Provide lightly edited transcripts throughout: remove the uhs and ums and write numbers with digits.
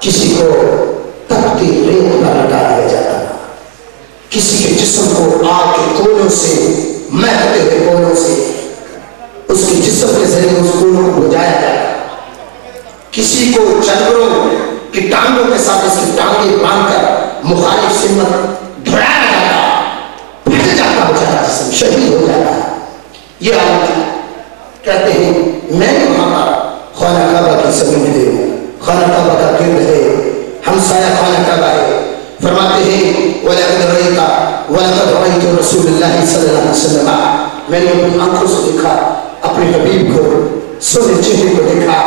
کسی کو تپتی ریت پر لٹا دیا جاتا تھا، کسی کے جسم کو آگ کے کولوں سے، مہکتے ہوئے کولوں سے اس کے جسم کے ذریعے اس کولوں کو بجھایا جاتا، کسی کو جانوروں کی ٹانگوں کے ساتھ اس کی ٹانگیں باندھ کر مخالف سمت دھڑایا جاتا، پھٹ جاتا بیچارہ جسم، شہید ہو جاتا۔ یہ حالت کہتے ہیں میں نے وہاں پر خانہ کعبہ کی زمین دے، خانہ کعبہ کا گرد ہے، ہمسایہ خانہ کعبہ ہے، فرماتے ہیں وَلَقَدْ رَأَيْتُ رَسُولَ اللَّهِ صلی اللہ علیہ وسلم، میں نے اپنی آنکھوں سے دیکھا اپنے حبیب کو، سونے چہرے کو دیکھا۔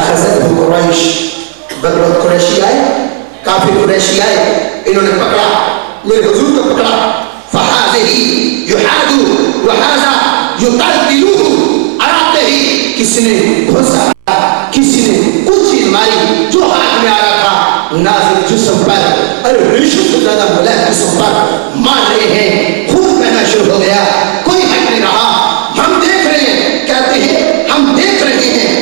اخذتہ قریش، بدبخت قریشی آئے، کافر قریشی آئے، انہوں نے پکڑا میرے حضور کو پکڑا، فَحَاذِهِ يُحَادُ وَحَاذَا يُقَلْقِلُوهُ، آتے ہی کسی نے گھسا، کسی نے کچھ چیز ماری، جو ہاتھ میں آ رہا تھا نازک جسم پر، ارے ریشم سے زیادہ ملائم جسم پر مار رہے ہیں، خون بہنا شروع ہو گیا، کوئی حق نہیں رہا، ہم دیکھ رہے ہیں، کہتے ہیں ہم دیکھ رہے ہیں،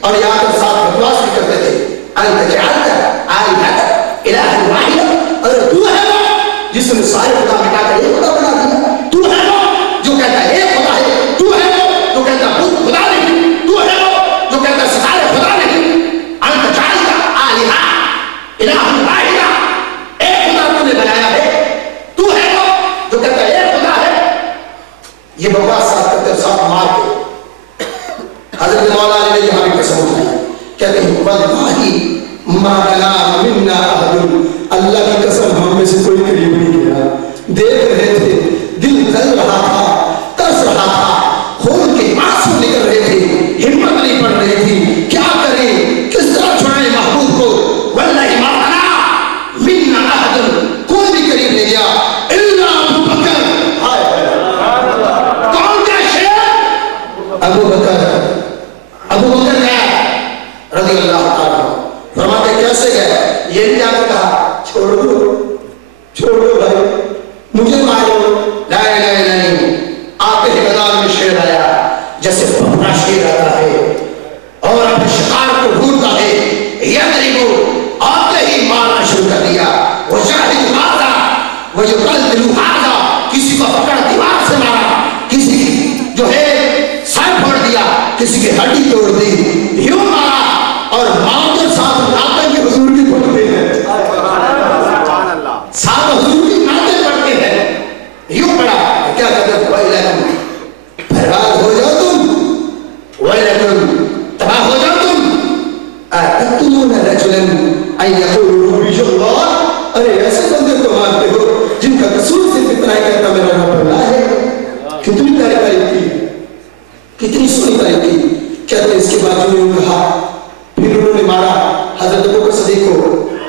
اور یہاں پر ساتھ بکواس بھی کرتے تھے، أَنْتَ جَعَلْتَ آلِهَةً إِلَٰهًا وَاحِدًا، ارے تو ہے وہ جس نے سارے خدا مٹا کر ایک خدا بنا دیا، تو ہے وہ جو کہتا ہے ایک خدا ہے، تو ہے وہ جو کہتا ہے خود خدا نہیں، تو ہے وہ جو کہتا ہے ستارے خدا نہیں، أَنْتَ جَعَلْتَ آلِهَةً إِلَٰهًا وَاحِدًا، ایک خدا تو نے بنایا ہے، تو ہے وہ جو کہتا ہے ایک خدا ہے۔ یہ بکواس ساتھ کرتے ساتھ مار کے حضرت مولا علی نے یہاں بھی قسم اٹھائی، کہتے ہیں وَاللَّهِ مَا بَنَا مِنَّا أَحَدٌ، اللہ کی قسم ہم میں سے کوئی قریب نہیں گیا، دیکھ رہے تھے، دل جل رہا تھا، ترس رہا تھا، خون کے آنسو نکل رہے تھے، ہمت نہیں پڑ رہی تھی، کیا کریں، کس طرح چھوڑیں محبوب کو۔ وَاللَّهِ مَا بَنَا مِنَّا أَحَدٌ، کوئی بھی قریب نہیں گیا، إِلَّا أَبُو بکر، کون کا شیر؟ ابو بکر گیا رضی اللہ تعالیٰ، فرماتے کیسے گئے؟ یہ نہیں آگے کہا چھوڑ دو بھائی، مجھے مارو، لا الہ الا اللہ، آتے ہی میدان میں شیر آیا، جیسے بھونا شیر آتا ہے اور اپنے شکار کو ڈھونڈتا ہے، یضربو، آتے ہی مارنا شروع کر دیا، وجاہد هذا ویقلل هذا، کسی کو پکڑ دیوار سے مارا، کسی جو ہے سر پھوڑ دیا، کسی کی ہڈی توڑ دی، یوں مارا، اور موت کے ساتھ نعتیں بھی حضور کی پڑھتے ہیں، ساتھ حضور کی نعتیں پڑھتے ہیں، یوں پڑھا، کیا کہتے ہیں وَإِلَكُمْ، برباد ہو جاؤ تم، وَإِلَكُمْ، تباہ ہو جاؤ تم، أَتَقْتُلُونَ رَجُلًا أَن يَقُولُ رَبِّيَ اللَّهُ، ارے ایسے بندے کو مانتے ہو جن کا قصور صرف اتنا ہی کہتا میرا رب اللہ ہے۔ کتنی پیاری تعریف کی، کتنی سونی تعریف کی، کہتے ہیں اس کے بعد جو نے کہا، پھر انہوں نے مارا حضرت ابوبکر صدیق کو،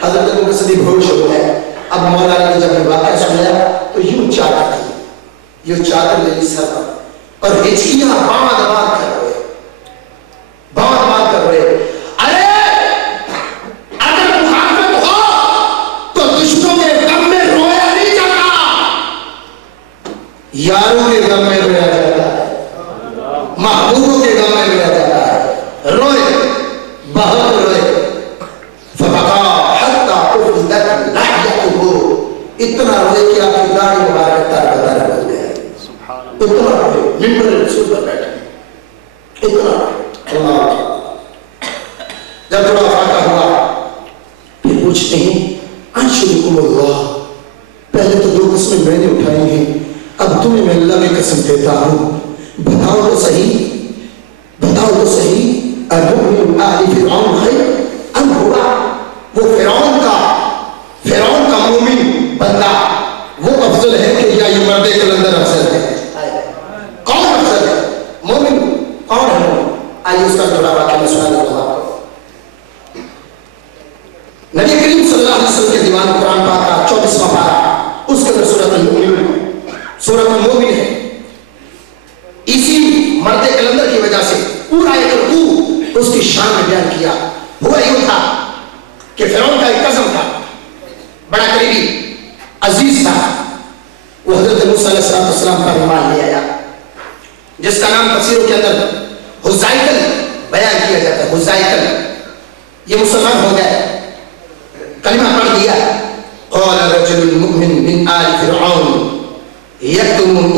حضرت ابوبکر صدیق ہوش ہو گئے۔ اب مولا علی نے جب یہ واقعہ سنایا تو یوں چادر تھی، یہ چادر لے لی سر پر، اور ہچکیاں باند کر رہے، ارے اگر مخالفت ہو تو دشمنوں کے غم میں رویا نہیں جاتا، یاروں کے غم میں رویا جاتا ہے، محبوبوں کے غم میں رویا جاتا ہے، روئے بہت روئے، فبقا حتی اخذت لحیته، اتنا روئے کہ آپ کی داڑھی مبارک تر بدر ہو گئے، اتنا روئے، ممبر رسول پر بیٹھے، اتنا اللہ۔ جب تھوڑا فاقہ ہوا پھر پوچھتے ہیں انشرکم اللہ، پہلے تو دو قسمیں میں نے اٹھائی ہیں، اب تمہیں میں اللہ کی قسم دیتا ہوں، بتاؤ تو صحیح، المؤمن آل فرعون خیر ام ہوا، وہ فرعون کا مومن بندہ وہ افضل ہے کہ یا یہ مرد کلندر افضل ہے؟ کون افضل ہے؟ مومن کون ہے؟ آئیے اس کا تھوڑا واقعہ میں سنا دیتا ہوں۔ نبی کریم صلی اللہ علیہ وسلم کے دیوان قرآن پاک کا 24واں پارہ، اس کے اندر سورۃ المؤمن ہے۔ اسی مرد کلندر کی وجہ سے پورا ایک رکوع اس کی شان میں بیان کیا۔ ہوا یوں تھا کہ فرعون کا ایک قسم تھا، بڑا قریبی عزیز تھا، وہ حضرت موسیٰ علیہ السلام پر ایمان لے آیا، جس کا نام تفسیروں کے اندر حزائقل بیان کیا جاتا ہے۔ حزائقل یہ مسلمان ہو گئے, کلمہ پڑھ دیا. قال رجل مؤمن من آل فرعون یکتم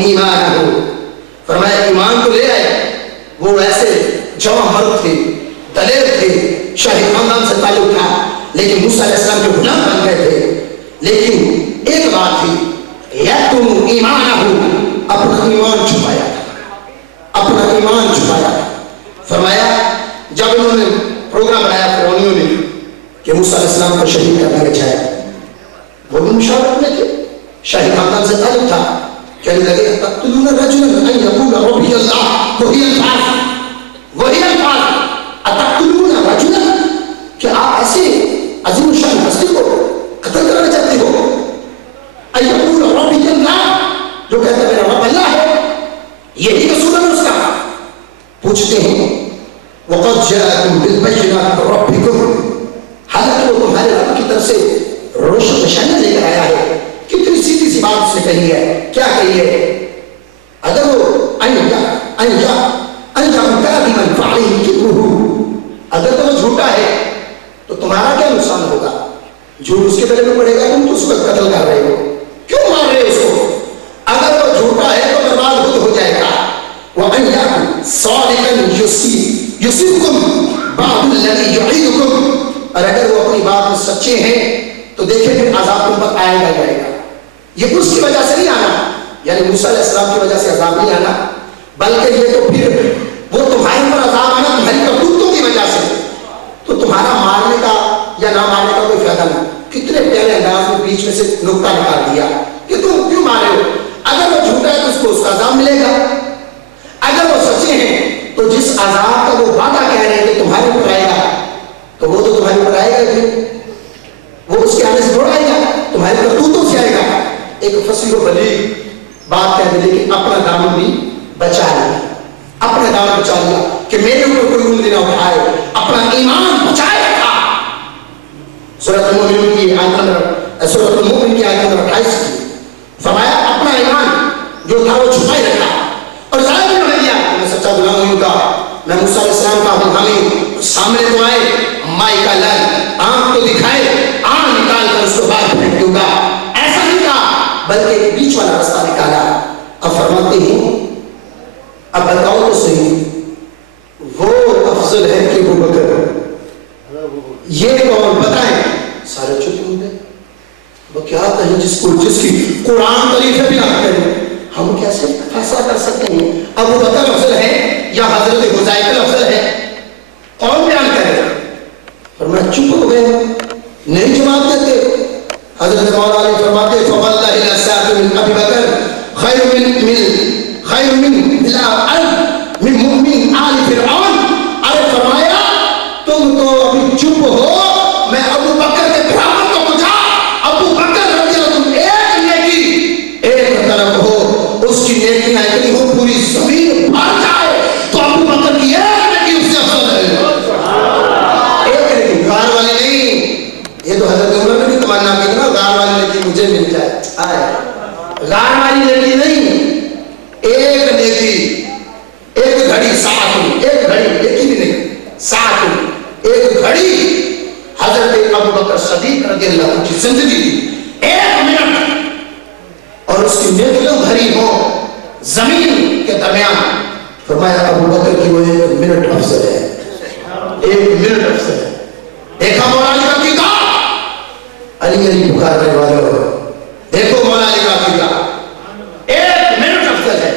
ایمانہ, فرمایا ایمان کو لے آئے. وہ ایسے جوان مرد تھے, دلیر تھے, شاہی خاندان سے تعلق تھا, لیکن موسیٰ علیہ السلام کے غلام بن گئے تھے. لیکن ایک بات تھی, یکتم ایمانہ, اپنا ایمان چھپایا تھا, اپنا ایمان چھپایا تھا. فرمایا جب انہوں نے پروگرام بنایا فرعونیوں نے کہ موسیٰ علیہ السلام کو شہید کرنا کے چاہے, وہ بھی مشاورت میں تھے, شاہی خاندان سے تعلق تھا. کہنے لگے تقتلون رجلا ان یقول ربی اللہ, وہی الفاظ اتقتلون رجلا, کہ آپ ایسے عظیم الشان ہستی کو قتل کرنا چاہتے ہو, ان یقول ربی اللہ, جو کہتا ہے میرا رب اللہ ہے, یہی قصور ہے اس کا. پوچھتے ہیں وَقَدْ جَاءَكُمْ بِالْبَيِّنَاتِ مِنْ رَبِّكُمْ, حالانکہ وہ تمہارے رب کی طرف سے روشن نشانیاں لے کر آیا ہے. کتنی سیدھی سی بات اس نے کہی ہے, کیا کہی ہے؟ اگر وہ اگر تو وہ جھوٹا ہے تو تمہارا کیا نقصان ہوگا؟ جھوٹ اس کے گلے میں پڑے گا, تم تو اس کو قتل کر رہے ہو, کیوں مار رہے ہو اس کو؟ اگر وہ جھوٹا ہے تو برباد خود ہو جائے گا. وَأَنْ يَعْلَمْ صَادِقًا يُصِبْكُمْ بَعْضُ الَّذِي يُعِيدُكُمْ, اور اگر وہ اپنی بات میں سچے ہیں تو دیکھیں پھر عذاب تم پر آئے گا جائے گا. یہ اس کی وجہ سے نہیں آنا, یعنی موسیٰ علیہ السلام کی وجہ سے عذاب نہیں آنا, بلکہ یہ تو پھر وہ تمہارے پر عذاب آنا تمہاری کرتوتوں کی وجہ سے. تو تمہارا مارنے کا یا نہ مارنے کا کوئی فائدہ نہیں. کتنے پیارے انداز میں بیچ میں سے نقطہ نکال دیا کہ تم کیوں مارے ہو. اگر وہ جھوٹا ہے تو اس کو اس کا عذاب ملے گا, اگر وہ سچے ہیں تو جس عذاب کا وہ وعدہ کہہ رہے ہیں کہ تمہارے اوپر آئے گا, تو وہ تو تمہارے اوپر آئے گا, پھر وہ اس کے آنے سے تھوڑا آئے گا, تمہارے کرتوتوں سے آئے گا. ایک فصیح و بلیغ بات کہہ دے کہ اپنا دامن بھی بچا لیا, اپنا دامن بچا لیا کہ میرے اوپر کوئی انگلی نہ اٹھائے, اپنا ایمان بچائے رکھا. سورۃ المؤمنون کی آیت نمبر 28 کی فرمایا اپنا ایمان جو تھا وہ چھپائے رکھا, اور ظاہر بھی نہیں دیا میں سچا غلام ہوں کا, میں موسیٰ علیہ السلام کا ہوں. ہمیں سامنے تو آئے, مائی کا لن آنکھ تو دکھائے, آنکھ نکال کر اس کو باہر پھینک دوں گا, ایسا نہیں کہا بلکہ ایک بیچ والا راستہ نکالا. اب فرماتے ہیں اب بتاؤ تو صحیح, وہ افضل ہے کہ ابو بکر, یہ کون بتائیں؟ سارے چپ ہو گئے. وہ کیا کہیں جس کی قرآن تعریف بھی نہ کریں, ہم کیسے فیصلہ کر سکتے ہیں ابو بکر افضل ہے یا حضرت حذیفہ افضل ہے؟ کون بیان کرے؟ فرمایا چپ ہو گئے, نہیں جواب دیتے. حضرت مولا علی فرماتے فواللہ لا ساعت من ابی بکر خیر من مؤمن آل فرعون. ارے فرمایا تم تو ابھی چپ ہو, میں ابو بکر کے برابر کو پوچھا. ابو بکر رضی اللہ تم ایک نیکی ایک طرف ہو, اس کی نیکیاں اتنی ہو پوری زمین بھر جائے, تو ابو بکر کی ایک نیکی اس سے افضل ہے. ایک نیکی, غار والی نہیں. یہ تو حضرت عمر نے بھی تمنا کی نا, غار والی نیکی مجھے مل جائے. غار والی نیکی نہیں, ایک نیکی, ایک گھڑی ساتھ, ایک گھڑی نیکی بھی نہیں, ساتھ ایک گھڑی. حضرت ابو بکر صدیق رضی اللہ عنہ کی زندگی ایک منٹ اور اس کی نیکیاں بھری ہو زمین کے درمیان. فرمایا ابو بکر کی وہ ایک منٹ افضل ہے, ایک منٹ افضل ہے. دیکھا مولا علی کا عقیدہ, علی علی پکارنے والوں, دیکھو مولا علی کا عقیدہ, ایک منٹ افضل ہے.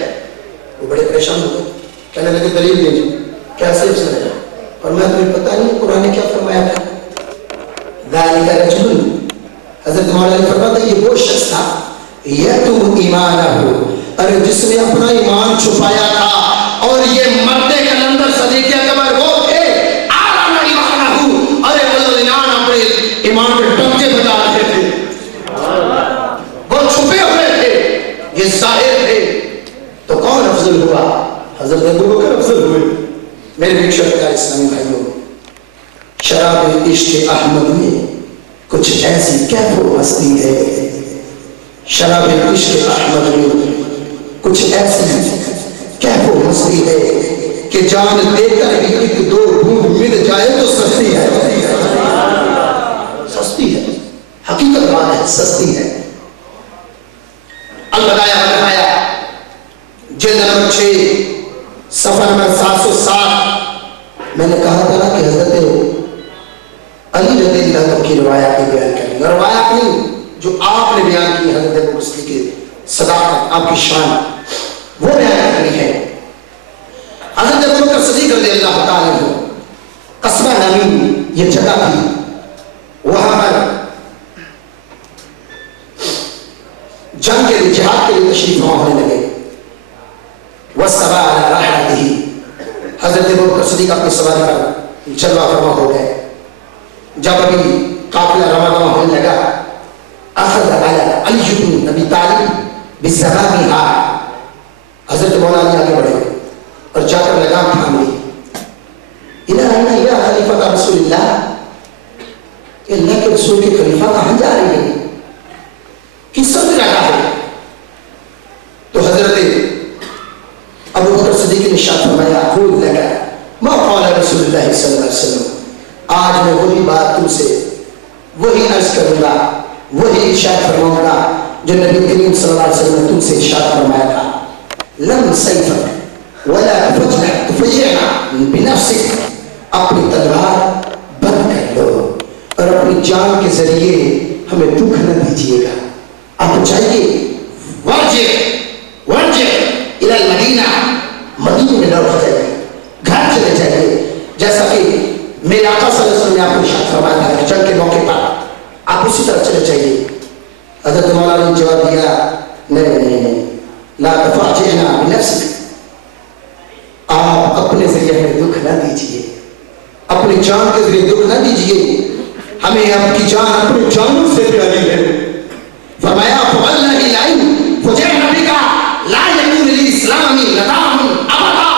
وہ بڑے پریشان ہو گئے, کہنے لگے دلیل دیجیے کیسے افضل ہے. اور میں تمہیں پتہ نہیں قرآن نے کیا فرمایا تھا, ذالک رجل, حضرت مولا علی فرماتا یہ وہ شخص تھا یتم ایمانہ, ارے جس نے اپنا ایمان چھپایا تھا. اور یہ مرد کلندر صدیق اکبر وہ تھے آلہ ایمانہ, ارے الذین اپنے ایمان پہ ٹمکے بتا رہے تھے, وہ چھپے ہوئے تھے, یہ ظاہر تھے. تو کون افضل ہوا؟ حضرت ابو بکر افضل ہوئے. میرے بھیشتکار اسلامی بھائیوں, شراب عشق احمد میں کچھ ایسی کیف و مستی ہے, شراب عشق احمد میں کچھ ایسی کیف و مستی ہے کہ جان دے کر بھی ایک دو بوند مل جائے تو سستی ہے، سستی ہے، حقیقت بات ہے، سستی ہے۔ البدایہ جلد نمبر 6 صفحہ نمبر 707 میں نے کہا تھا نا کہ حضرت علی رضی اللہ عنہ کی روایات کی بیان کرنی، اور روایات نہیں جو آپ نے بیان کی حضرت ابو بکر کی صداقت، آپ کی شان، وہ بیان کرنی ہے۔ حضرت ابو بکر صدیق رضی اللہ تعالیٰ عنہ قصبہ نامی یہ جگہ تھی، وہاں پر جنگ کے لیے، جہاد کے لیے تشریف فرما ہونے لگے۔ وَاسْتَوَىٰ عَلَىٰ رَاحِلَتِهِ حضرت ابو بکر صدیق اپنی سواری پر جلوہ فرما ہو گئے۔ جب ابھی قافلہ رواں ہونے لگا، اخذ علی بن ابی طالب بزمامها، حضرت مولانا علی آگے بڑھے اور جا کر لگام تھام لی۔ الہ یا خلیفہ رسول اللہ، اللہ کے رسول کے خلیفہ کہاں جا رہے ہیں، کس سمت رہا ہے؟ تو حضرت ابو بکر صدیق نے ارشاد فرمایا، اقول لك ما قال رسول اللہ صلی اللہ علیہ وسلم، آج میں وہی بات تم سے وہی عرض کروں گا، وہی ارشاد فرماؤں گا جو نبی کریم صلی اللہ علیہ وسلم نے تم سے ارشاد فرمایا تھا۔ لم سیفک ولا تفجعنا بنفسک، اپنی تلوار بند کر لو اور اپنی جان کے ذریعے ہمیں دکھ نہ دیجیے گا۔ آپ چاہیے ورجع الى المدینہ، مدینہ میں لوٹ جائیے، گھر چلے جائیے، جیسا کہ میرے آقا صلی اللہ علیہ وسلم نے آپ کو ارشاد فرمایا تھا کہ جنگ کے موقع پر آپ اسی طرح چلے جائیے۔ حضرت مولانا نے جواب دیا، نہیں، لا تفجعنا بنفسک، آپ اپنے ذریعے ہمیں دکھ نہ دیجیے، اپنی جان کے ذریعے دکھ نہ دیجیے، ہمیں آپ کی جان اپنی جانوں سے پیاری ہے۔ فرمایا فواللہ العین فجعنا بکا لا یکون للاسلام نظام ابدا،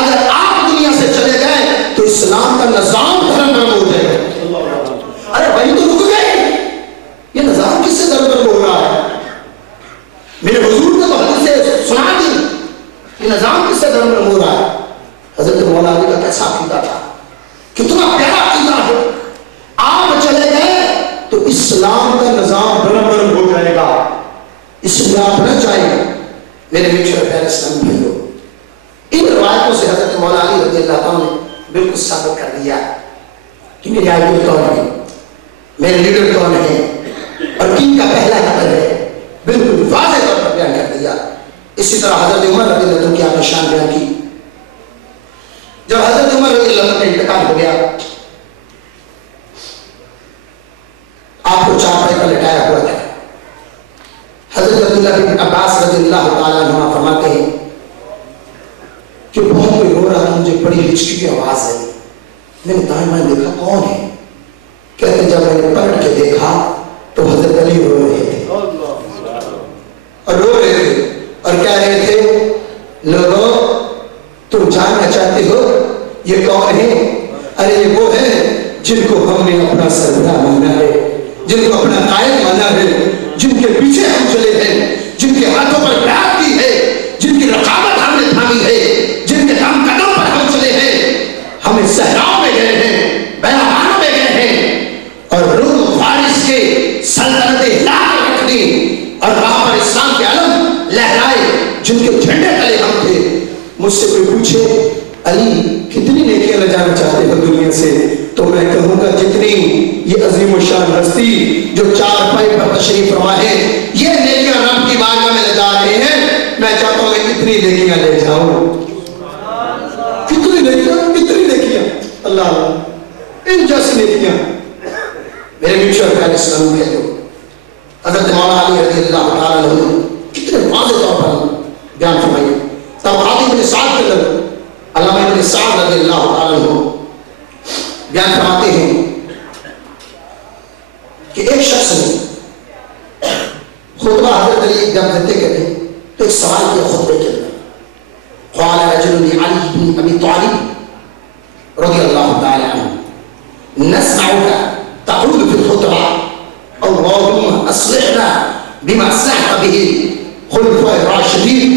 اگر آپ دنیا سے چلے گئے تو اسلام کا نظام دھرم برم ہو جائے گا۔ ارے وہی تو رک گئے، یہ نظام کس سے دھرم برم ہو رہا ہے؟ میرے حضور نے تو حدیث سے سنا دی، یہ نظام کس سے دھرم برم ہو رہا ہے؟ حضرت مولا علی کا کیسا عقیدہ تھا، کتنا پیارا عقیدہ ہے، آپ چلے گئے تو اسلام کا نظام برم برم ہو جائے گا، اس میں آپ نہ جائیں۔ میرے میٹھے پیارے اسلام بھائیوں، ان روایتوں سے حضرت مولا علی رضی اللہ عنہ نے بالکل ثابت کر دیا کہ میرے آئیڈیل کون ہے، میرے لیڈر کون ہے اور کن کا پہلا نمبر ہے، بالکل واضح طور پر بیان کر دیا۔ اسی طرح حضرت عمر رضی اللہ عنہ کی آپ نے شان بیان کی۔ جب حضرت عمر رضی اللہ عنہ کا انتقال ہو گیا، آپ کو چارپائی پر لٹایا ہوا تھا۔ حضرت عبداللہ بن عباس رضی اللہ تعالیٰ عنہ فرماتے ہیں کہ بہت کوئی رو رہا تھا، مجھے بڑی ہچکی کی آواز آئی، میں نے دائیں بائیں دیکھا کون ہے، کہتے ہیں جب میں نے پلٹ کے دیکھا تو حضرت علی رو رہے تھے اور رو رہے تھے اور کہہ رہے تھے، لوگوں تم جاننا چاہتے ہو یہ کون ہے؟ ارے یہ وہ ہے جن کو ہم نے اپنا سربراہ مانا ہے، جن کو اپنا قائد مانا ہے، جن کے پیچھے ہم چلے ہیں، جن کے ہاتھوں پر بیعت کی ہے، جن کی رقابت ہم نے تھامی ہے، جن کے دم قدم پر ہم چلے ہیں، ہمیں صحراؤں میں گئے ہیں، بیابانوں میں گئے ہیں اور روم فارس کے سلطنت لا کے رکھ دی اور وہاں پر اسلام کے علم لہرائے، جن کے جھنڈے تلے ہم تھے۔ مجھ سے کوئی پوچھے علی کتنی نیکیاں لے جانا چاہتے ہو دنیا سے، تو میں کہوں گا جتنی یہ عظیم و شان ہستی جو چارپائی پر تشریف فرما ہے یہ نیکیاں رب کی بارگاہ میں لے جا رہے ہیں، میں چاہتا ہوں کہ کتنی نیکیاں لے جاؤں، کتنی نیکیاں اللہ ان جیسی نیکیاں۔ میرے میٹھے اور پیارے اسلام بھائیوں، حضرت مولانا علی رضی اللہ تعالیٰ عنہ کتنے واضح طور پر بیان فرمائے۔ طبقات ابن سعد کے اندر علامہ ابن سعد رضی اللہ تعالیٰ عنہ بیان فرماتے ہیں کہ ایک شخص نے خطبہ حضرت علی جب دیتے کہتے ہیں تو ایک سوال کیا خطبے کے اندر، قال رجل لعلی بن ابی طالب رضی اللہ تعالیٰ عنہ، نسمعك تقول في الخطبة اللهم اصلحنا بما اصلحت به خلفاء الراشدين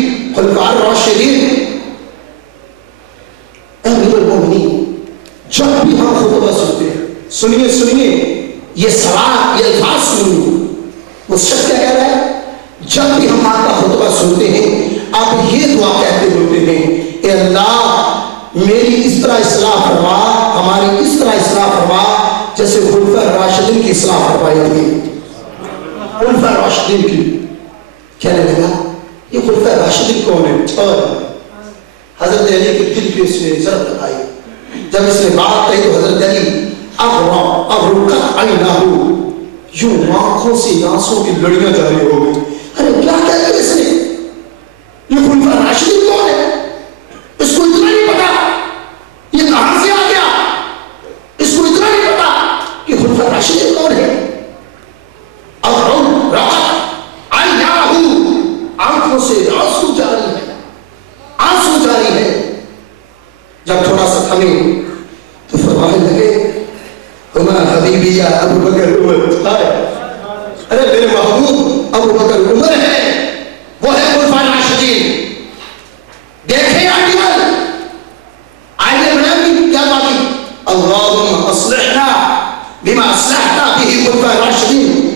خطبہ سنتے ہیں. سنیے سنیے یہ سوال، یہ الفاظ سنیے. وہ شخص کیا کہہ رہا ہے؟ جب بھی ہم آپ کا خطبہ سنتے ہیں آپ یہ دعا کہتے ہوتے ہیں، اے اللہ میری اس طرح اصلاح فرما، ہماری اس طرح اصلاح فرما جیسے خلفاء راشدین کی اصلاح فرمائی تھی. خلفاء راشدین کی کہنے لگا یہ خلفاء راشدین کون ہے؟ اور حضرت علی کے دل پہ اس نے ضرب لگائی. جب اس نے بات کہی تو حضرت علی اغرقت عیناہ، یوں آنکھوں سے آنسوں کی لڑیاں جاری ہو گئی. ارے کیا کہہ دیا اس نے؟ یہ خلفاء راشدین کون ہے؟ اس کو اتنا نہیں پتا یہ کہاں سے آ گیا، اس کو اتنا نہیں پتا کہ خلفاء راشدین کون ہے. اغرقت عیناہ، آنکھوں سے آنسو جاری ہے، آنسو جاری ہے. جب تھوڑا سا تھمی تو فرمانے لگے ہما حبیبی یا ابو بکر عمر. ارے میرے محبوب ابو بکر عمر ہے، وہ ہے خلفاء راشدین. دیکھیں آئیڈیل آئیڈیل بنا کی کیا بات کی؟ اللہم اصلحنا بما اصلحنا به خلفاء راشدین.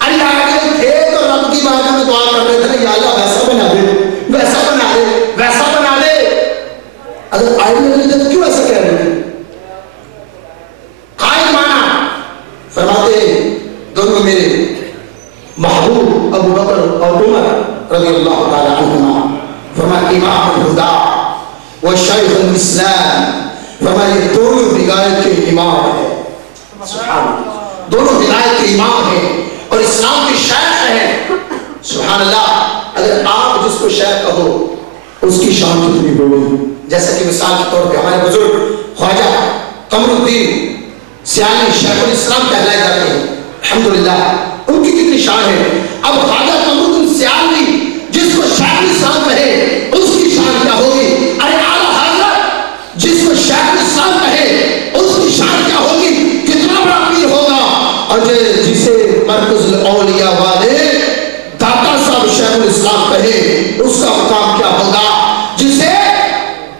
ارے آئیڈیل تھے تو رب کی بارگاہ میں دعا کر رہے تھے یا اللہ ویسا بنا دے، ویسا بنا دے، ویسا بنا دے. اگر آئیڈیل نہیں تھے تو کیوں ایسا کہہ رہے ہیں؟ قائد مانا فرماتے دونوں میرے محبوب ابو بکر اور عمر رضی اللہ تعالی عنہما. فرمایا امام الہدی و شیخ الاسلام، فرمایا یہ دونوں ہدایت کے امام ہیں. سبحان اللہ، دونوں ہدایت کے امام ہیں اور اسلام کے شیخ ہیں. سبحان اللہ. اگر آپ جس کو شیخ کہو اس کی شان کتنی ہوگی. جیسا کہ مثال کے طور پہ ہمارے بزرگ خواجہ قمر الدین سیانی شیخ الاسلام کہلائے جاتے ہیں. الحمدللہ ان کی کتنی شان ہے. اب خواجہ قمر الدین سیانی جس کو شیخ الاسلام کہے اس کی شان کیا ہوگی. ارے اعلیٰ حضرت جس کو شیخ الاسلام کہے اس کی شان کیا ہوگی، کتنا بڑا پیر ہوگا. اور جسے مرکز الاولیاء والے داتا صاحب شیخ الاسلام کہے اس کا مقام کیا ہوگا. جسے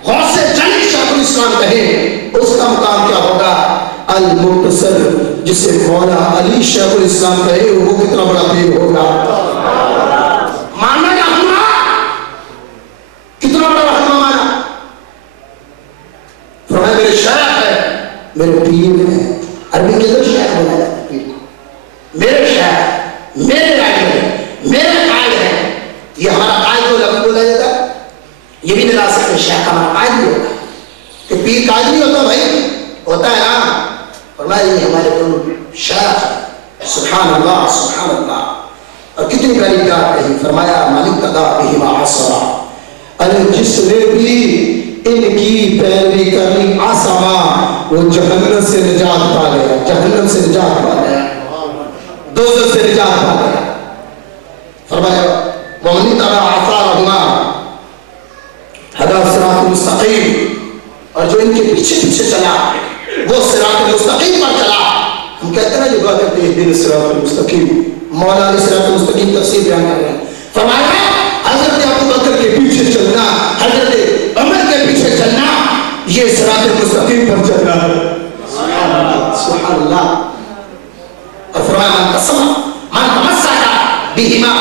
غوث جلی شیخ الاسلام کہے اس کا مقام کیا ہوگا. المختصر جسے مولا علی شیخ الاسلام کہے وہ کتنا بڑا پیر ہوگا. ماننا یا ہمنا، کتنا بڑا رہنما مانا. فرمایا میرے شیخ ہے، میرے پیر ہے. عربی کے اندر شیخ بنا جاتا ہے پیر کو. میرے شیخ، میرے راجل ہے، میرے قائد ہے. یہ ہمارا قائد کو لفظ بولا جاتا ہے. یہ بھی نہ سکتے شیخ ہمارا قائد بھی ہوتا ہے کہ پیر قائد نہیں ہوتا. بھائی ہوتا ہے نا. فرمایا یہ ہمارے دونوں شیخ. سبحان اللہ سبحان اللہ. اور کتنی پیاری بات کہی. فرمایا مالک تدا بہما عصرا، ارے جس نے بھی ان کی پیروی کرنی آسما وہ جہنم سے نجات پا گیا، جہنم سے نجات پا گیا، دوزخ سے نجات پا گیا. فرمایا ومن تبع آثارہما ہدی صراط مستقیم، اور جو ان کے پیچھے پیچھے چلا وہ صراط مستقیم پر چلا. ہم کہتے ہیں نا جو دعا کرتے ہیں دن صراط المستقیم، مولا علیہ صراط المستقیم تفسیر بیان کر رہے ہیں. فرمایا حضرت ابو بکر کے پیچھے چلنا، حضرت عمر کے پیچھے چلنا، یہ صراط المستقیم پر چلنا ہے. سبحان اللہ سبحان اللہ. اور فرمایا من قسم من تمسک بہما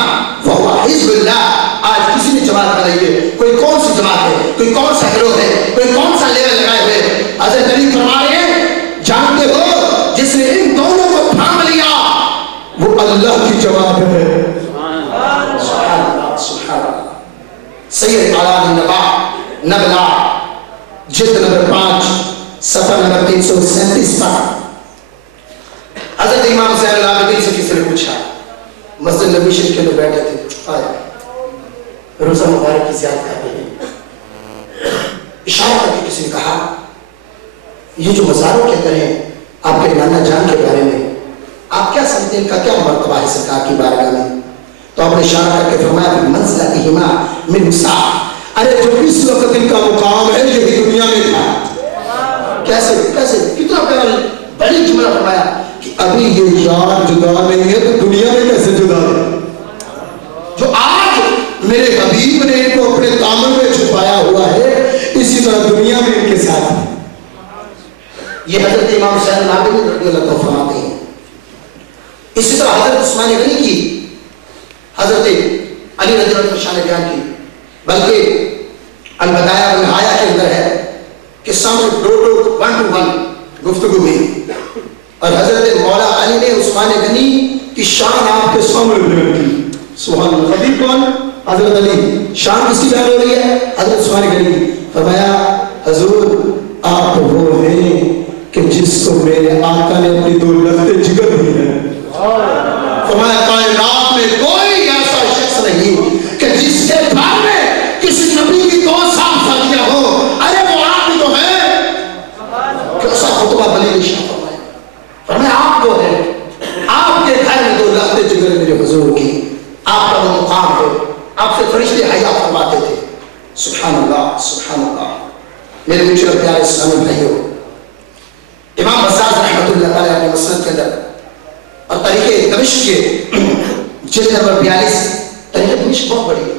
فهو حزب اللہ. آج کسی نے جماعت بنائی ہے، کوئی کون سی جماعت ہے، کوئی کون سا گروہ ہے، کوئی کون سا لیول لگائے ہوئے. حضرت علی فرما رہے ہیں جانتے ہو جس نے ان دونوں کو تھام لیا وہ اللہ کی جماعت ہے. سبحان اللہ سبحان اللہ. سید اعلان نبا نبلا جلد نمبر 5 صفحہ نمبر 337 پر. حضرت امام زین العابدین سے کسی نے پوچھا، مسجد نبی شریف کے اندر بیٹھے تھے، آیا روزہ مبارک کی زیادت کر رہے ہیں. اشارہ کر کے کسی نے کہا یہ جو مزاروں کے اندر ہیں آپ کے نانا جان کے بارے میں آپ کیا سمجھتے ہیں، ان کا کیا مرتبہ ہے سرکار کی بارگاہ میں؟ تو آپ نے اشارہ کر کے فرمایا منزلتہما من مساح، ارے جو اس وقت ان کا مقام ہے یہی دنیا میں تھا. کیسے کیسے کتنا پیارا بڑی جملہ فرمایا کہ ابھی یہ یار جدا نہیں ہے تو دنیا میں کیسے جدا ہے. جو آج میرے حبیب نے ان کو اپنے دامن میں چھپایا ہوا ہے اسی طرح دنیا میں ان کے ساتھ ہے. یہ حضرت امام حسین العابدین رضی اللہ عنہ فرماتے ہیں. اسی طرح حضرت عثمان غنی کی حضرت علی رضی اللہ عنہ شان بیان کی، بلکہ البدایہ والنہایہ کے اندر ہے کہ سامنے دو 1 to 1 گفتگو ہوئی اور حضرت مولا علی نے عثمان غنی کی شان آپ کے سامنے بیان کی. سبحان اللہ. خطیب کون؟ حضرت علی. شان کس کی بیان ہو رہی ہے؟ حضرت عثمان غنی. فرمایا حضور آپ وہ ہیں کہ جس کو میرے آقا نے اپنی 2 لخت جگر دی ہے. فرمایا کائنات میں کوئی ایسا شخص نہیں کہ جس کے گھر میں کسی نبی کی 2 سالیاں ہو. ارے وہ آپ تو ہے. کیسا خطبہ بلی نشان فرمایا. فرمایا آپ وہ ہیں، آپ کے گھر میں 2 لخت جگر میرے حضور کی. آپ کا وہ مقام ہے. آپ سے فرشتے حیا فرماتے تھے. سبحان اللہ سبحان اللہ. میرے مجھے پیارے اسلامی بھائیوں، امام بزاز رحمۃ اللہ تعالیٰ اپنے مسند کے اندر اور طریقے دمشق کے جلد نمبر 42، طریقے دمشق بہت بڑی ہے،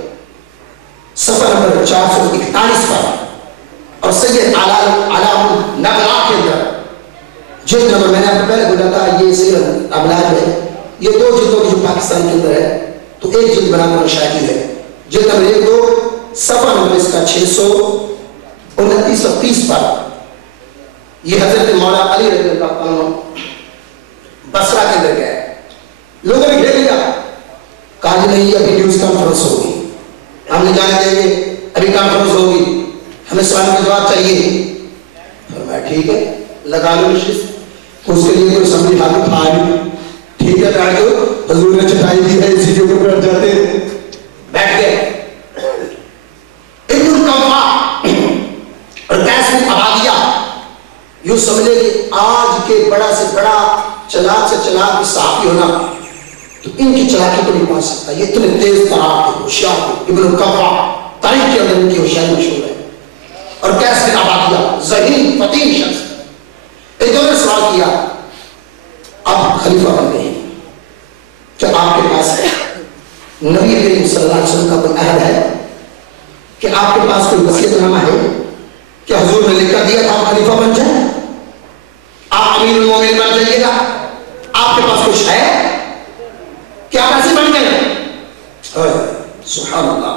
صفحہ نمبر 441 پر، اور سید علام النبلا کے اندر جلد نمبر، میں نے آپ کو پہلے بولا تھا یہ سید ابلاج ہے، یہ 2 جلدوں کی جو پاکستان کے اندر ہے تو ایک جلد بنا کر شائع کی ہے. جلد نمبر 1 2 صفحہ نمبر اس کا 629 اور 30 پر یہ حضرت مولا علی رضی اللہ عنہ بصرہ کے اندر گئے. لوگوں نے گھیر لیا، کہا نہیں ابھی نیوز کانفرنس ہوگی، ہم نے جانے دیں گے، ابھی کانفرنس ہوگی، ہمیں سوالوں کا جواب چاہیے. فرمایا ٹھیک ہے لگا لو نشست. اس کے لیے کوئی سمجھی ہاتھ اٹھا لی. ٹھیک ہے بیٹھ جاؤ، حضور نے چٹائی دی ہے اسی کے اوپر بیٹھ جاتے. بیٹھ گئے. ابن القفا اور کیس بن عبادیہ، یوں سمجھے کہ آج کے بڑا سے بڑا چلاک سے چلاک صحابی ہونا تو ان کی چلاکی کو نہیں پہنچ سکتا. یہ اتنے تیز ترار تھے، ہوشیار تھے. ابن القفا تاریخ کے اندر ان کی ہوشیاری مشہور ہے. اور کیس بن عبادیہ ذہین فطین شخص. ایک دونوں نے سوال کیا آپ خلیفہ بن گئے ہیں، کیا آپ کے پاس ہے نبی کریم صلی اللہ علیہ وسلم کا کوئی عہد ہے کہ آپ کے پاس کوئی وصیت نامہ ہے کہ حضور نے لکھ کر دیا تھا آپ خلیفہ بن جائیں، آپ امیر المومنین بن جائیے گا، آپ کے پاس کچھ ہے کہ آپ ایسے بن گئے؟ سبحان اللہ.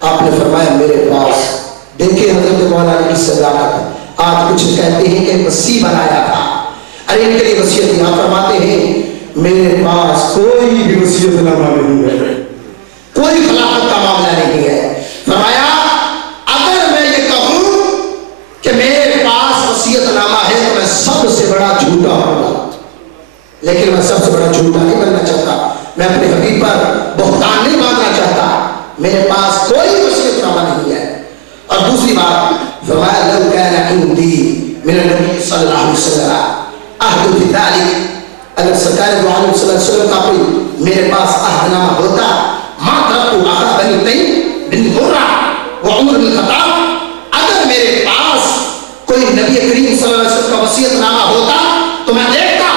آپ نے فرمایا میرے پاس دیکھیں حضرت مولا علی کی صداقت. آج کچھ کہتے ہیں کہ وصی بنایا تھا، ارے ان کے لیے وصیت یہاں فرماتے ہیں میرے پاس کوئی بھی وصیت نامہ نہیں ہے، کوئی خلافت کا معاملہ نہیں ہے. فرمایا اگر میں یہ کہوں کہ میرے پاس وصیت نامہ ہے تو میں سب سے بڑا جھوٹا ہوگا، لیکن میں سب سے بڑا جھوٹا نہیں بننا چاہتا، میں اپنے حبیب پر بہتان نہیں باندھنا چاہتا. میرے پاس کوئی وصیت نامہ نہیں ہے. اور دوسری بات فرمایا لو کان عندی من النبی صلی اللہ علیہ وسلم عہد فی ذلک، اگر سرکار دو عالم صلی اللہ علیہ وسلم کا کوئی میرے پاس عہد نامہ ہوتا ما ترکو اخا بنی تیم بن مرہ وعمر بن خطاب، اگر میرے پاس کوئی نبی کریم صلی اللہ علیہ وسلم کا وصیت نامہ ہوتا تو میں دیکھتا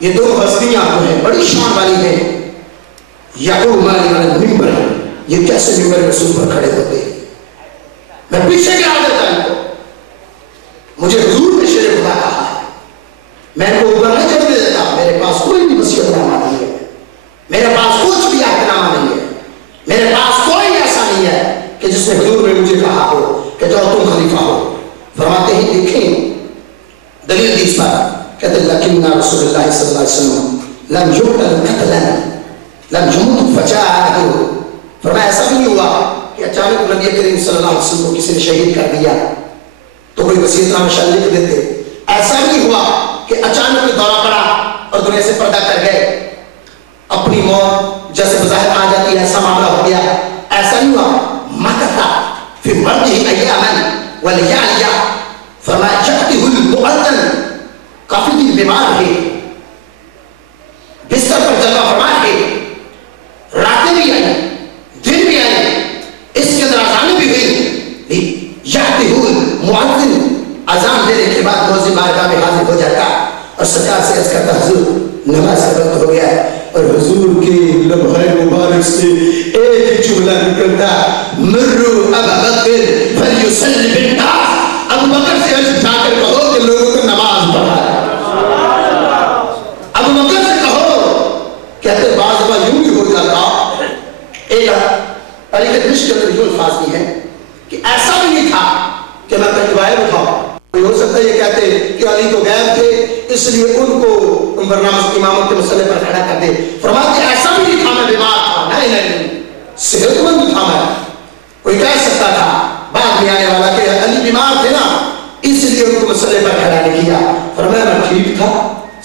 یہ 2 ہستیاں جو ہیں بڑی شان والی ہیں، یقومان علی المنبر، یہ کیسے منبر رسول پر کھڑے ہوتے ہیں، میں پیچھے گرا دیتا ان کو. مجھے حضور نے شیر خدا کہا ہے، میں ان کو اوپر نہیں چڑھنے دیتا. میرے پاس کوئی بھی وصیت نامہ نہیں ہے، میرے پاس کچھ بھی عہد نامہ نہیں ہے، میرے پاس کوئی ایسا نہیں ہے کہ جس نے حضور نے مجھے کہا ہو کہ جاؤ تم خلیفہ ہو. فرماتے ہیں دیکھیں دلیل دی اس پر، کہتے ہیں لیکن رسول اللہ صلی اللہ علیہ وسلم لم یقتل قتلا لم یمت فجاءه. فرمایا ایسا بھی نہیں ہوا کہ اچانک نبی کریم صلی اللہ علیہ وسلم کو کسی نے شہید کر دیا تو کوئی وصیت نامہ شاید لکھ دیتے. ایسا نہیں ہوا کہ اچانک دورہ پڑا اور دنیا سے پردہ کر گئے، اپنی موت جیسے بظاہر آ جاتی ہے ایسا معاملہ ہو گیا. ایسا نہیں ہوا. مکتا فی مرضہ ایاما ولیالیا، فرمایا یأتیہ المؤذن، کافی دن بیمار ہے، بستر پر جگہ فرما ہے، راتیں بھی آئی دن بھی آئی، اس کے اندر اذانیں بھی ہوئی. یأتیہ المؤذن، اذان دینے کے بعد مؤذن بارگاہ میں حاضر ہو جاتا اور سرکار سے عرض کرتا حضور نماز کا وقت ہو گیا ہے، اور حضور کے لبھائے مبارک سے ایک ہی جملہ نکلتا مروا ابا بکر فلیصلی بالناس، ابو بکر سے عرض اٹھا کر کہو کہ لوگوں کو نماز ہو سکتا ہے یہ کہتے کہ علی تو غائب تھے اس لیے ان کو امامت کے مسئلے پر کھڑا کر دے. فرماتے ایسا بھی نہیں تھا میں بیمار تھا, نہیں, صحت مند تھا میں. کوئی کہہ سکتا تھا بعد میں آنے والا کہ علی بیمار تھے نا اس لیے ان کو مسئلے پر کھڑا نہیں کیا. فرمایا میں ٹھیک تھا,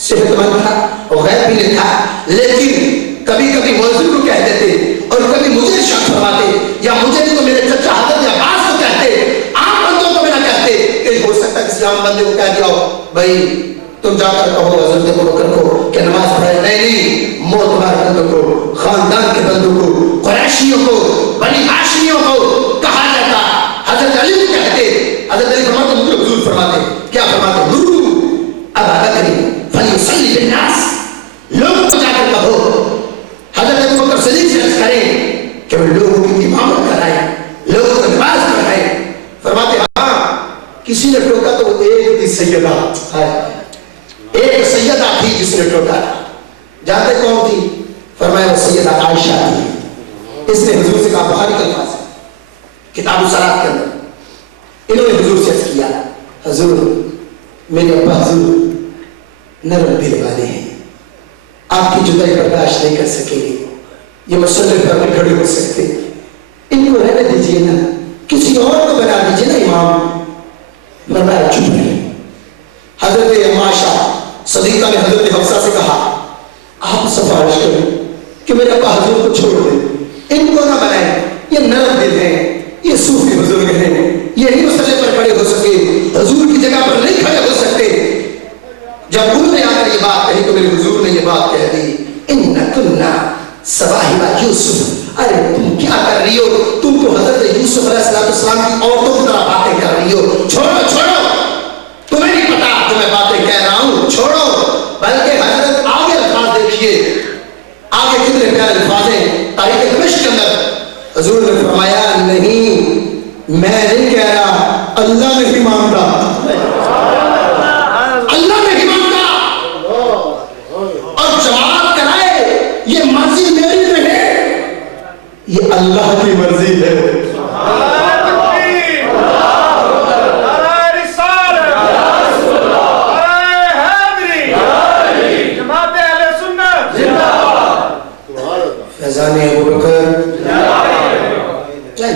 صحت مند تھا اور غائب بھی نہیں تھا, لیکن کبھی کبھی موضوع کو کہہ دیتے اور کبھی مجھے شک فرماتے یا مجھے تو میرے چچا حضرت عباس کو کہتے, عام بندوں کو بھی نہ کہتے کہ ہو سکتا ہے کسی عام بندے کو کہہ دیا ہو بھائی تم جا کر کہو حضرت ابوبکر کو کہ نماز پڑھے. نہیں, معتبر بندوں کو, خاندان کے بندوں کو, قریشیوں کو, بنی ہاشمیوں کو کہا جاتا. حضرت علی کو کہتے, حضرت علی فرماتے مجھے حضور فرماتے کیا فرماتے مرو ابا بکر فلیصلی بالناس, لوگوں کو جا کر کہو حضرت ابوبکر صدیق سے عرض کریں کہ وہ لوگوں کی امامت کرائیں, لوگوں کو نماز پڑھائیں. فرماتے ہاں کسی نے ٹوکا تو ایک تھی سیدہ, ایک سیدہ تھی جس نے ٹوکا. جانتے کون تھی؟ فرمایا وہ سیدہ عائشہ تھی. اس نے حضور سے کہا, بخاری کا الفاظ ہے کتاب الصلاۃ کے اندر, انہوں نے حضور سے عرض کیا حضور میرے ابا حضور نرم دل والے ہیں, آپ کی جدائی برداشت نہیں کر سکیں گے, یہ مسئلے پر بھی کھڑے ہو سکتے, ان کو رہنے دیجیے نا, کسی اور کو بنا دیجیے نا امام. فرمایا چپ رہے. حضرت عائشہ صدیقہ نے حضرت حفصہ سے کہا آپ سفارش کریں کہ میرے ابا حضور کو چھوڑ دیں, ان کو نہ بنائیں, یہ نرم دل ہیں, یہ صوفی بزرگ ہیں, یہ نہیں مسئلے پر کھڑے ہو سکے, حضور کی جگہ پر نہیں کھڑے ہو سکتے. جب انہوں نے آ کر یہ بات کہی تو میرے حضور نے یہ بات کہہ دی اِنَّكُنَّا صَوَاحِبَ یوسف, ارے تم کیا کر رہی ہو, تم تو حضرت یوسف علیہ السلام کی عورتوں کی طرح باتیں کر رہی ہو. چھوڑو, تمہیں نہیں پتا جو میں باتیں کہہ رہا ہوں, چھوڑو. بلکہ حضرت آگے الفاظ دیکھیے, آگے کتنے پیارے الفاظ ہیں تاریخ دمشق کے اندر. حضور نے فرمایا نہیں میں نہیں کہہ رہا, اللہ نہیں مانتا, اللہ نہیں مانتا, اور جواب کرائے یہ مرضی میری نہیں, یہ اللہ کی مرضی ہے. فیضان ابوبکر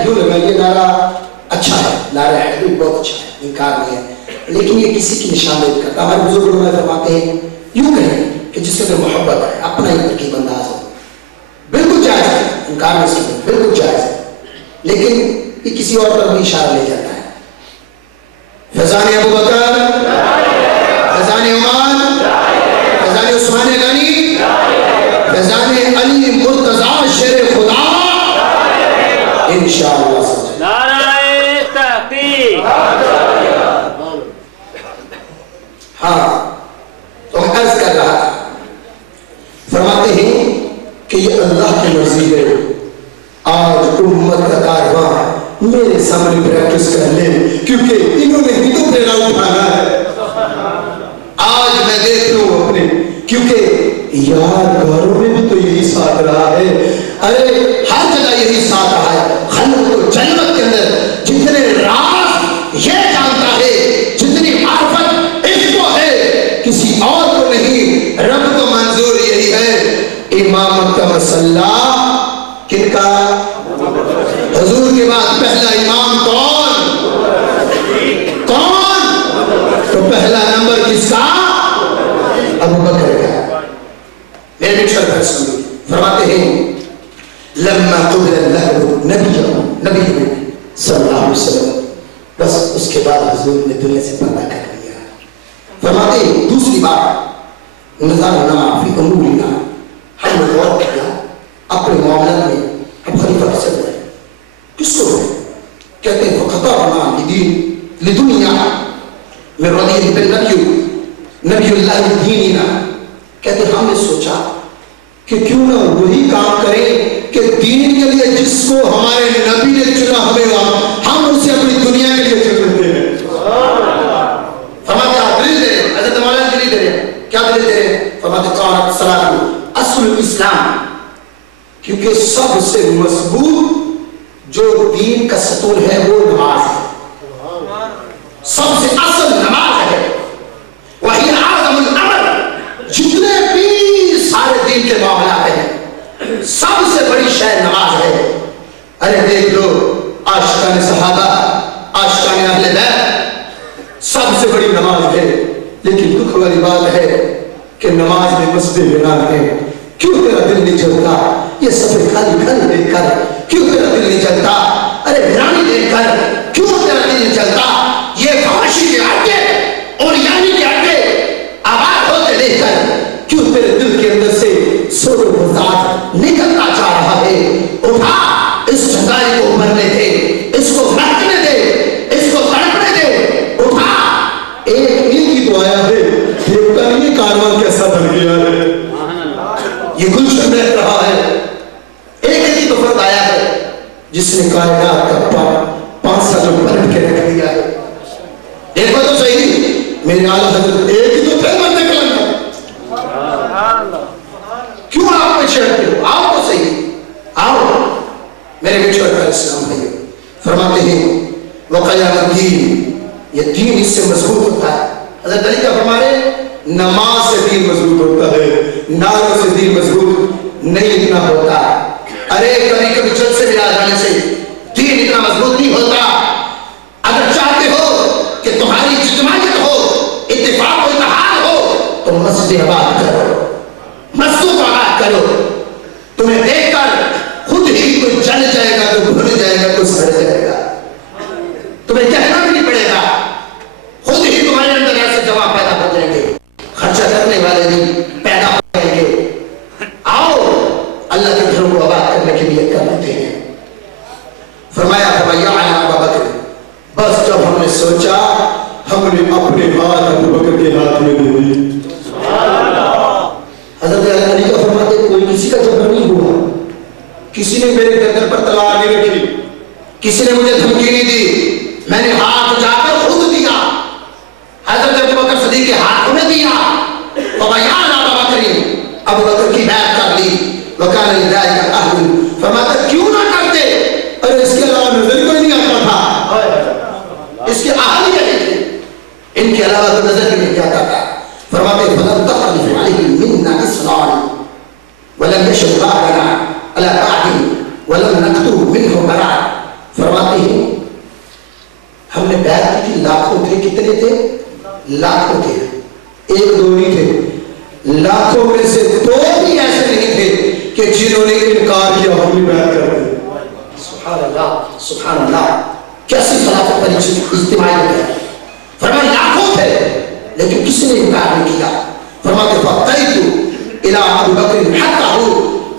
یوں لگا یہ نعرہ اچھا ہے, نعرہ ہے بہت اچھا ہے, انکار نہیں ہے, لیکن یہ کسی کی نشاندہی کرتا. ہمارے بزرگ علماء فرماتے ہیں یوں کہیں کہ جس کے اندر محبت ہے, اپنا ہی ترکیب انداز ہو, بالکل جائز ہے, انکار نہیں سکتے, بالکل جائز ہے, لیکن یہ کسی اور پر بھی اشارہ لے جاتا ہے. فیضان ابوبکر, فیضان عمر, فیضان عثمان غنی, فیضان علی مرتضی شیر خدا, انشاءاللہ. نعرہ تحقیق. ہاں تو میں عرض کر رہا تھا, فرماتے ہیں کہ یہ اللہ کی مرضی ہے. آج امت کا کارواں میرے سامنے پریکٹس کر لے, کیونکہ انہوں نے ہی تو پریرا اٹھانا ہے. آج میں دیکھ لوں اپنے, کیونکہ یار گھروں میں بھی تو یہی ساتھ رہا ہے, ارے ہر جگہ یہی ساتھ رہا ہے. خلق و جنت کے اندر جتنے راز یہ جانتا ہے, جتنی معرفت اس کو ہے, کسی اور کو نہیں, رب کو منظور یہی ہے. امامت کا مسئلہ کن کا؟ حضور کے بعد پہلا امام کون؟ تو پہلا نمبر کس کا؟ ابوبکر کا. میرے مکشر پر سنیں, فرماتے ہیں لما قبل اللہ نبی صلی اللہ علیہ وسلم, بس اس کے بعد حضور نے دنیا سے پردہ کر دیا. فرماتے ہیں دوسری بات نظرنا فی امورنا, ہم نے غور کیا اپنے معاملات میں. اب خلیفہ کسے ہوئے, کس کو ہوئے؟ کہتے ہیں فخطرنا لدنیا من رضی نبی اللہ دیننا. کہتے ہیں ہم نے سوچا کہ کیوں نہ وہی کام کریں کہ دین کے لیے جس کو ہمارے نبی نے چنا ہمیں ہم اسے اپنی دنیا کے لیے چن لیتے ہیں. فرماتے ہیں دلیل دے رہے, حضرت مولانا دلیل دے رہے, کیا دلیل دے رہے؟ فرماتے قامت الصلاۃ اصل الاسلام, کیونکہ سب سے مضبوط جو دین کا ستون ہے وہ نماز ہے. سب سے اصل نماز بڑی نماز ہے، لیکن دکھ والی بات ہے کہ نماز میں مسجد ویران ہے. کیوں تیرا دل نہیں چلتا؟ یہ سفید خالی خالی دیکھ کر کیوں تیرا دل نہیں چلتا؟ ارے ویرانی دیکھ کر کیوں تیرا دل نہیں چلتا؟ یہ فحاشی کے آگے اور یعنی کے آگے آباد ہوتے دیکھ کر کیوں تیرے دل کے اندر سے سور و فساد نکلتا جا رہا ہے؟ اٹھا، اس چنگاری کو مرنے دے، اس کو مٹنے دے، اس کو تڑپنے دے. اٹھا. ایک دن کی تو آیا ہے، دیکھتا نہیں کارواں کیسا بن گیا ہے. یہ گلشن رہ رہا ہے. ایک ہی تو فرد آیا ہے جس نے کائنات کا پانسا جو پلٹ کے رکھ دیا ہے. دیکھو تو صحیح، میرے اعلیٰ حضرت ایک ہی تو پھر بندے کلنگ ہے. کیوں آپ پہ چڑھتے ہو؟ آؤ تو صحیح، آؤ میرے بچوں کا اسلام بھائی. فرماتے ہیں وقیام الدین، یہ دین اس سے مضبوط ہوتا ہے. حضرت علی کا فرمانے نماز سے دین مضبوط ہوتا ہے، نعروں سے دین مضبوط نہیں اتنا ہوتا. ارے کبھی کبھی چل سے ملا جانے سے دین اتنا مضبوط نہیں ہوتا. اگر چاہتے ہو کہ تمہاری اجتماعیت ہو، اتفاق و اتحاد ہو، تو مسجد آباد کرو، مسجد کو آباد کرو. تمہیں دیکھ کر خود ہی کوئی جل جائے گا، کوئی بھول جائے گا، کوئی سڑ جائے گا. تمہیں کہنا بھی نہیں پڑے گا، خود ہی تمہارے اندر ایسے جواب پیدا ہو جائیں گے. خرچہ کرنے والے بھی پیدا ہو جائیں گے. آؤ اللہ کے گھروں کو آباد کرنے کی نیت کر لیتے ہیں. فرمایا ابا بکر، بس جب ہم نے سوچا ہم نے اپنے ہاتھ ابو بکر کے ہاتھ میں دے دی. حضرت علی کا فرماتے کوئی کسی کا جبر نہیں ہوا، کسی نے میرے گردن پر تلوار نہیں رکھی، کسی نے مجھے دھمکی نہیں دی. میں نے ہاتھ جا کر خود دیا، حضرت ابو بکر صدیق کے ہاتھ میں دیا. فبیان ابا بکر، ابو بکر کی بیعت کر لی. وکان لذالک اہل، فرماتا کیوں نہ کرتے؟ ارے اس کے علاوہ نظر کوئی نہیں آتا تھا، اس کے اہل یہ تھے، ان کے علاوہ تو نظر بھی نہیں آتا تھا. فرماتے فلم تخلف علیہ منا اسرار ولم یشق بعدنا علی بعد ولم نقتل منه برا. فرماتے ہیں ہم نے بیعت کی تھی، لاکھوں تھے. کتنے تھے؟ لاکھوں تھے، ایک دو نہیں تھے. لاکھوں میں سے دو بھی ایسے نہیں تھے کہ جنہوں نے انکار کیا ہم نے بیعت کر دی. سبحان اللہ، سبحان اللہ، کیسی خلافت پر اجتماعی ہے. فرمایا لاکھوں تھے لیکن کسی نے انکار نہیں کیا. فرماتے فَقَيْتُ إِلَىٰ أَبُو بَكْرٍ حَقَّهُ،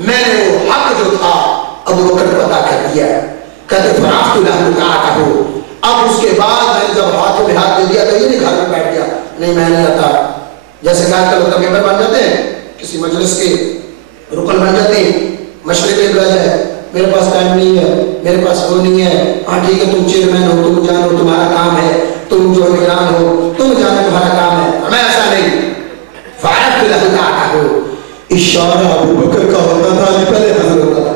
میں نے وہ حق جو تھا ابو بکر کو عطا کر دیا. کہتے فَرَافْتُ لَهُ قَعَتَهُ، اب اس کے بعد میں نے جب ہاتھوں میں ہاتھ دے دیا تو یہ نہیں گھر میں بیٹھ گیا، نہیں میں نہیں آتا. جیسے کہ آج کل لوگ ممبر بن جاتے ہیں، کسی مجلس کے رکن بن جاتے ہیں، مشورے پہ بلا جائے، میرے پاس ٹائم نہیں ہے، میرے پاس وہ نہیں ہے. ہاں ٹھیک ہے، تم چیئرمین ہو، تم جانو تمہارا کام ہے، تم جو نگران ہو تم جانو تمہارا کام ہے. ہمیں ایسا نہیں. فَعَرَفْتُ لَهُ قَعَتَهُ، اشارہ ابو بکر کا ہوتا تھا، یہ پہلے حضر ہوتا تھا،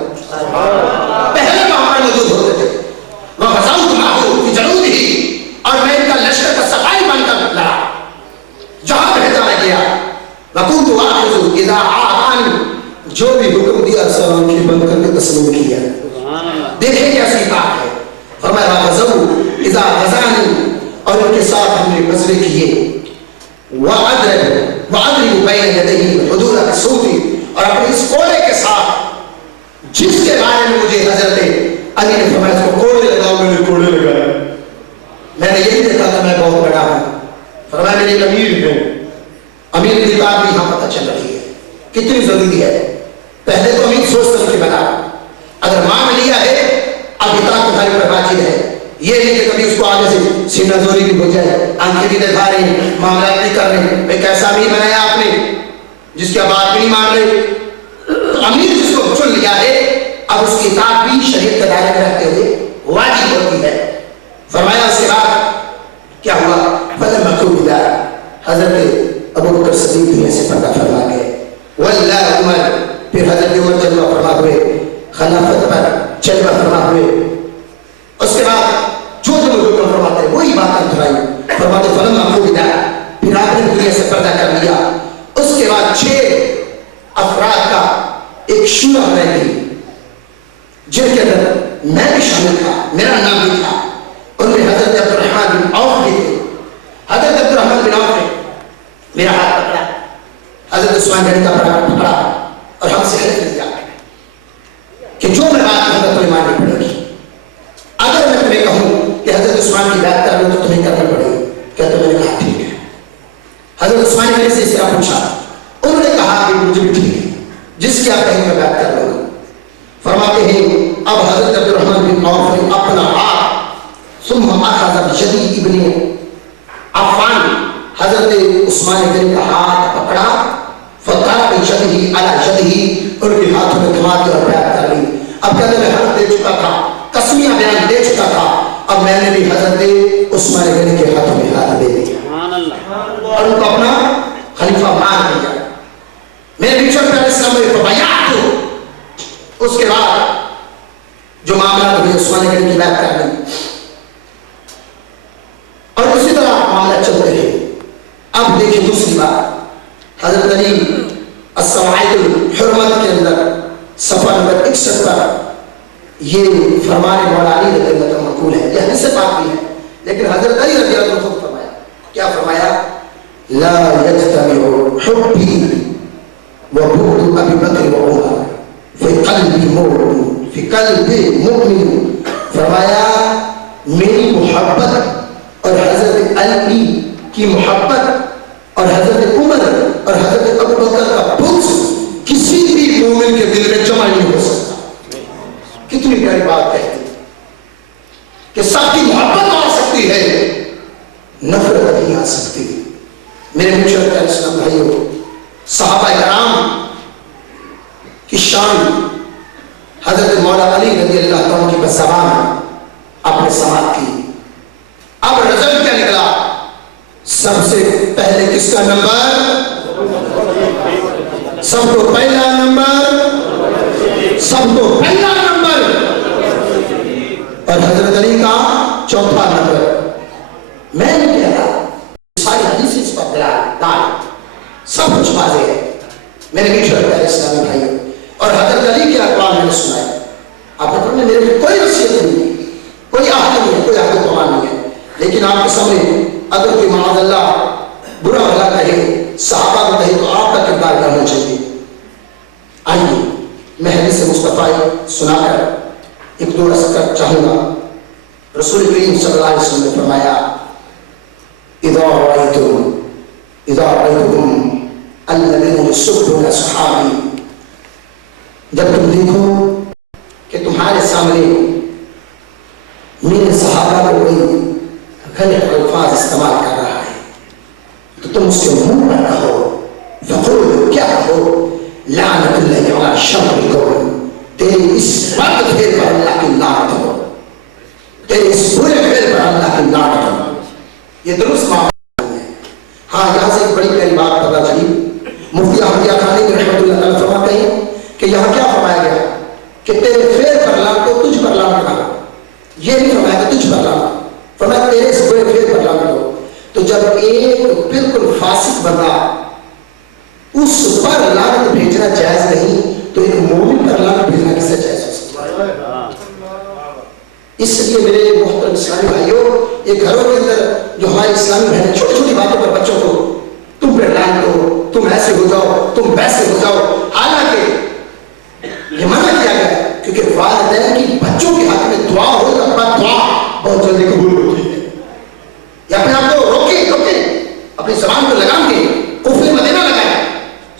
پہلے وہاں موجود ہوتے تھے. وَغَزَوْتُ مَعَهُ فِي جَنُودِهِ، اور میں ان کا لشکر کا سپاہی بن کر لڑا جہاں بھیجا میں گیا. وَكُنْتُ آخِذُ إِذَا عَادَانِ، جو بھی حکم دیا سب آنکھیں بند کر کے تسلیم کیا. دیکھیں کیسی بات ہے. فرمایا وَغَزَوْا إِذَا غَزَانِ، اور ان کے ساتھ ہم نے غزوے کیے. وَأَدْرِبُ بَيْنَ يَدَيْهِ حُدُورَ الصَّوْتِ، اور اپنے اس کوڑے کے ساتھ جس کے بارے میں مجھے حضرت علی نے فرمایا اس کو کوڑے لگاؤ، میں نے کوڑے لگایا. میں نے یہی دیکھا تھا میں بہت بڑا ہوں. فرمایا میری امیر ہے، امیر کی بات بھی یہاں پتہ چل رہی ہے کتنی ضروری ہے. پہلے تو امیر سوچ سمجھ کے بنا، اگر مان لیا ہے اب اطاعت تمہاری پر واجب ہے. یہ نہیں کہ کبھی اس کو آگے سے سینہ زوری بھی ہو جائے، آنکھیں بھی دکھا رہے ہیں، معاملات بھی کر رہے ہیں. ایک ایسا امیر بنایا آپ نے جس کی بات بھی نہیں مان رہے. تو امیر جس کو چن لیا ہے اب اس کی اطاعت بھی شریعت کے دائرے میں رہتے ہوئے واجب ہوتی ہے. فرمایا اس کے بعد کیا ہوا؟ فَلَمَّا قُبِضَ، حضرت ابو بکر صدیق دنیا سے پردہ فرما گئے. وَلَّا عمر، پھر حضرت عمر جلوہ فرما ہوئے، خلافت پر جلوہ فرما ہوئے. اس کے بعد جو حکم فرماتے ہیں وہی باتیں دہرائی. فرماتے فَلَمَّا قُبِضَ، پھر آپ نے دنیا سے پردہ کر لیا. اس کے بعد 6 افراد کا ایک شورا بنائی گئی جن کے اندر میں بھی شامل تھا، میرا نام بھی تھا. ان میں حضرت عبد الرحمن بن عوف بھی تھے. حضرت عبد الرحمن میرا ہاتھ پکڑا, حضرت عثمان غنی کا پکڑا اور ہم سے حلف لیا کہ جو میں بات کہوں گا تمہیں ماننی پڑے گی. اگر میں تمہیں کہوں کہ حضرت عثمان کی بات کر لو تو تمہیں کرنا پڑے گی. کیا تم نے کہا ٹھیک ہے. حضرت عثمان غنی سے اس طرح پوچھا, انہوں نے کہا کہ مجھے بھی ٹھیک ہے, جس کی آپ کہیں میں بات کر لوں گا. فرماتے ہیں اب حضرت عبد الرحمن بن عوف نے اپنا ہاتھ ثم اخذ بيدي ابن عفان, حضرت عثمان غنی کا ہاتھ پکڑا, فضرب بيده على يده, ان کے ہاتھوں میں تھما دیا اور بیعت کر لی. اب کہتے میں حق دے چکا تھا, قسمیاں بیان دے چکا تھا, اب میں نے بھی حضرت عثمان غنی کے ہاتھوں میں ہاتھ دے دیا اور ان کو اپنا خلیفہ مان لیا. میرے بیچر پہ اسلام میں بیعت ہو. اس کے بعد جو معاملات ہوئے عثمان غنی کی بات کر لی اور اسی طرح معاملات چلتے رہے. اب دیکھیں دوسری بات, حضرت علی الصواعق الحرمت کے اندر صفحہ نمبر 61 پر یہ فرمان مولا علی رضی اللہ عنہ منقول ہے. یہ حدیث پاک بھی ہے, لیکن حضرت علی رضی اللہ عنہ خود فرمایا, کیا فرمایا, لا يجتمع حبی وبغض ابی بکر وعمر فی قلبی مؤمن فی قلبی مؤمن. فرمایا میری محبت اور حضرت علی کی محبت اور حضرت عمر اور حضرت ابو بکر کا بغض کسی بھی مومن کے دل میں جمع نہیں ہو سکتا. کتنی پیاری بات کہتی کہ سب کی محبت آ سکتی ہے, نفرت نہیں آ سکتی. میرے مشرف اسلام بھائیوں, صحابہ کرام کی شان حضرت مولا علی رضی اللہ عنہ کی بزبان آپ نے سماعت کی. اب رزلٹ کیا نکلا, سب سے پہلے کس کا نمبر, سب کو پہلا نمبر, سب کو پہلا نمبر, اور حضرت علی کا چوتھا نمبر. میں نے کہہ رہا ساری حدیث اس پر دلال سب کچھ واضح ہے. میرے بیچ میں اسلامی بھائی اور حضرت علی کے اقوال میں نے سنا ہے. آپ نے فرمایا میرے لیے کوئی وصیت نہیں ہے, کوئی عہد نہیں ہے, کوئی عہد و پیمان نہیں ہے, لیکن آپ کے سامنے اگر کوئی معاذ اللہ برا بھلا کہے, صحابہ کو کہے, تو آپ کا کردار کیا ہونا چاہیے. آئیے میں حدیث مصطفیٰ سنا کر ایک دو رس کر چاہوں گا. رسول کریم صلی اللہ علیہ وسلم نے فرمایا, اذا رأيتم الذين يسبون اصحابي, جب تم دیکھو کہ تمہارے سامنے میرے صحابہ کو کوئی غلط الفاظ استعمال کر رہا ہے, تو تم اس کے منہ پر کہو, فقولوا, کیا کہو, لعنت اللہ علی شر القوم, تیری اس بد پھیر پر اللہ کی لعنت ہو, تیری اس برے پھیر پر اللہ کی لعنت ہو. یہ درست معاملہ ہے. ہاں یہاں سے ایک بڑی پیاری بات پتہ چلی. مفتی احمدیہ خانقی رحمۃ اللہ تعالیٰ فرماتے ہیں کہ یہاں کیا فرمایا گیا کہ تیرے پھیر پر لعنت ہو, تجھ پر لعنت نہ ہو. یہ نہیں فرمایا کہ تجھ پر لعنت, فرمایا تیرے اس برے پھیر پر لعنت ہو. تو جب ایک بالکل فاسق بندہ اس پر لعنت بھیجنا جائز نہیں, تو ایک مومن پر لعنت بھیجنا کیسے جائز ہو سکتا ہے. اس لیے میرے محترم اسلامی بھائیوں, یہ گھروں کے اندر جو ہمارے اسلامی بہنیں چھوٹی چھوٹی باتوں پر بچوں کو تم پہ لعنت ہو, تم ایسے ہو جاؤ, تم ویسے ہو جاؤ, حالانکہ یہ منع کیا گیا ہے کیونکہ والدین کی بچوں کے حق میں دعا ہو تو اپنا دعا بہت جلدی قبول ہوتی ہے. یا اپنے آپ کو روکیں, اپنی زبان کو لگام کے کفر مدینہ لگائیں,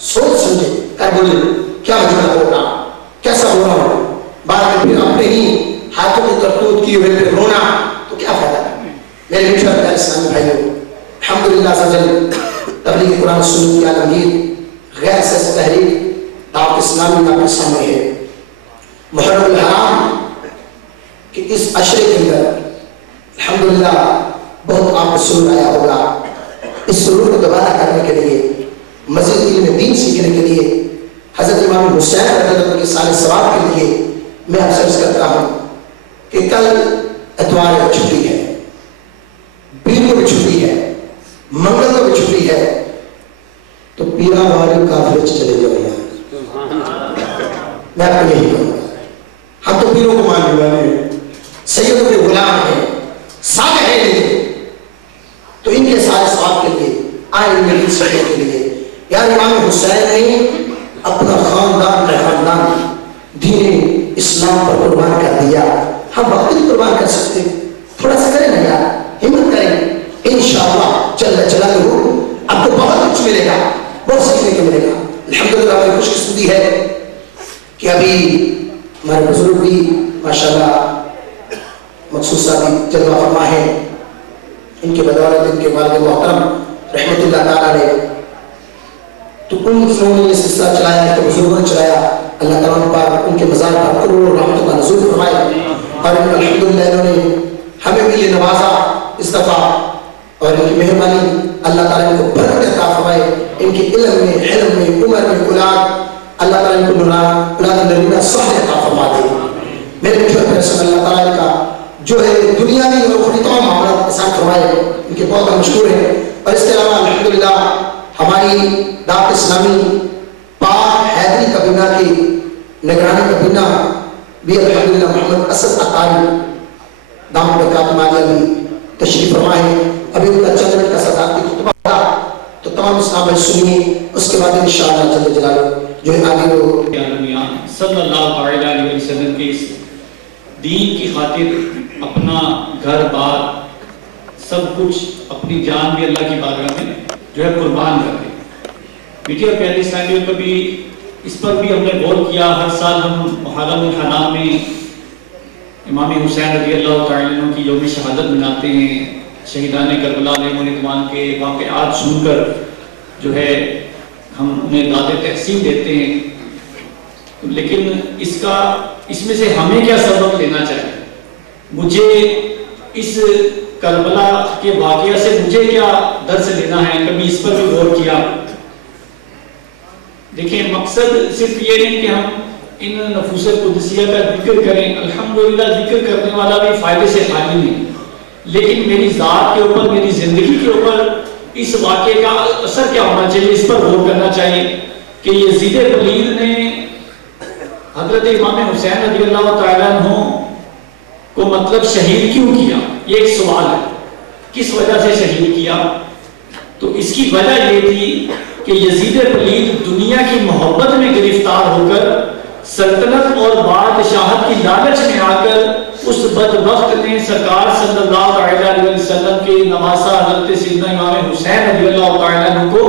سوچ سمجھے کر بولے کیا مجھے بول رہا, کیسا ہو رہا ہوں, بعد میں پھر اپنے ہی ہاتھوں کی کرتوت کی ہوئے پھر رونا, تو کیا فائدہ. میرے میٹھے اور پیارے اسلامی بھائیوں, الحمدللہ سجل تبلیغ قرآن سنت کی عالمگیر غیر سیاسی تحریک دعوت اسلامی آپ کے سامنے ہے. محرم الحرام کہ اس عشرے کے اندر الحمدللہ بہت آپ کو سرور آیا ہوگا. اس سرور کو دوبارہ کرنے کے لیے, مزید علم دین سیکھنے کے لیے, حضرت امام حسین رضی اللہ عنہ کے سال ثواب کے لیے میں آپ سے عرض کرتا ہوں کہ کل اتوار کو چھٹی ہے, پیر کو بھی چھٹی ہے, منگل کو بھی چھٹی ہے, تو پیرا والے کافر چلے جاؤ. میں آپ کو یہی کہوں گا, ہم تو پیروں کو ماننے والے ہیں, سیدوں کے غلام ہیں, سادہ ہیں, تو ان کے سارے ثواب کے لیے آئے مزید سیکھنے کے لیے. یار امام حسین نے اپنا خاندان دین اسلام پر قربان کر دیا. ہم وقت نہیں قربان کر سکتے, تھوڑا سا کریں نا یار, ہمت کریں, انشاءاللہ جل جلالہ آپ کو بہت کچھ ملے گا, بہت سیکھنے کو ملے گا. الحمدللہ ہماری خوش قسمتی ہے کہ ابھی ہمارے بزرگ بھی ماشاءاللہ مخصوص بھی جلوہ فرما ہے. ان کے بدولت ان کے والد محترم رحمت اللہ تعالیٰ علیہ, تو ان لوگوں نے یہ سلسلہ چلایا, تو بزرگوں نے چلایا. اللہ تعالیٰ پر ان کے مزار پر کروڑ رحمت اللہ نزول فرمائے. اور الحمدللہ انہوں نے ہمیں بھی یہ نوازا اس دفعہ, اور ان کی مہربانی اللہ تعالیٰ ان کو برکت عطا فرمائے. ان کے علم میں, حلم میں, عمر میں, اولاد, اللہ تعالیٰ ان کو اولاد نرینہ صالح عطا فرما دے. میرے جو اللہ تعالیٰ ان کا جو ہے دنیاوی اور اخروی تمام معاملات آسان فرمائے. ان کے بہت مشکور ہیں. اور اس کے علاوہ الحمدللہ ہماری دعوت اسلامی پاک حیدری کابینہ کی نگرانی کابینہ بھی الحمدللہ محمد اسد عطاری دامت برکاتہ عالیہ بھی تشریف فرما ہے. ابھی ان کا چند منٹ کا صداقتی خطبہ تھا, تو تمام اسلام بھائی سنیے, اس کے بعد انشاءاللہ جل جلالہ جو ہے آگے وہ صلی اللہ علیہ وسلم کے اس دین کی خاطر اپنا گھر بار سب کچھ, اپنی جان بھی اللہ کی بارگاہ میں جو ہے قربان کر دے. میٹھی اور پیارے اسلامیوں کبھی اس پر بھی ہم نے غور کیا. ہر سال ہم محرم الحرام میں امام حسین رضی اللہ تعالیٰ عنہ کی یوم شہادت مناتے ہیں. شہیدان کربلا علیہ رضوان کے واقعات سن کر جو ہے ہم انہیں داد تحسین دیتے ہیں. لیکن اس میں سے ہمیں کیا سبق لینا چاہیے؟ مجھے اس کربلا کے واقعہ سے مجھے کیا درس لینا ہے؟ کبھی اس پر بھی غور کیا. دیکھیں, مقصد صرف یہ نہیں کہ ہم ان نفوس قدسیہ کا ذکر کریں. الحمدللہ ذکر کرنے والا بھی فائدے سے خالی نہیں, لیکن میری ذات کے اوپر, میری زندگی کے اوپر اس واقعے کا اثر کیا ہونا چاہیے, اس پر غور کرنا چاہیے کہ یزید پلید نے حضرت امام حسین رضی اللہ تعالیٰ عنہ کو مطلب شہید کیوں کیا. یہ ایک سوال ہے, کس وجہ سے شہید کیا؟ تو اس کی وجہ یہ تھی کہ یزید پلید دنیا کی محبت میں گرفتار ہو کر سلطنت اور بادشاہت کی لالچ میں آ کر اس بدبخت نے سرکار صلی اللہ علیہ وسلم کے نواسا حضرت سیدنا امام حسین رضی اللہ تعالیٰ عنہ کو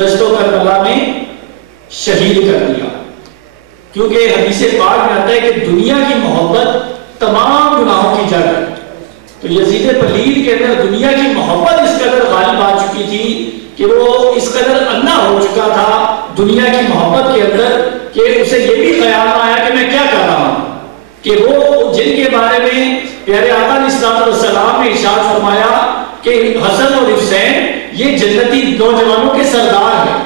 دشت و کربلا میں شہید کر دیا. کیونکہ حدیث پاک میں آتا ہے کہ دنیا کی محبت تمام گناہوں کی جڑ ہے. تو یزید پلید کے اندر دنیا کی محبت اس قدر غالب آ چکی تھی کہ وہ اس قدر انا ہو چکا تھا دنیا کی محبت کے اندر کہ اسے یہ بھی خیال آیا کہ میں کیا کر رہا ہوں, کہ وہ جن کے بارے میں پیارے آقا علیہ السلام نے ارشاد فرمایا کہ حسن اور حسین یہ جنتی نوجوانوں کے سردار ہیں,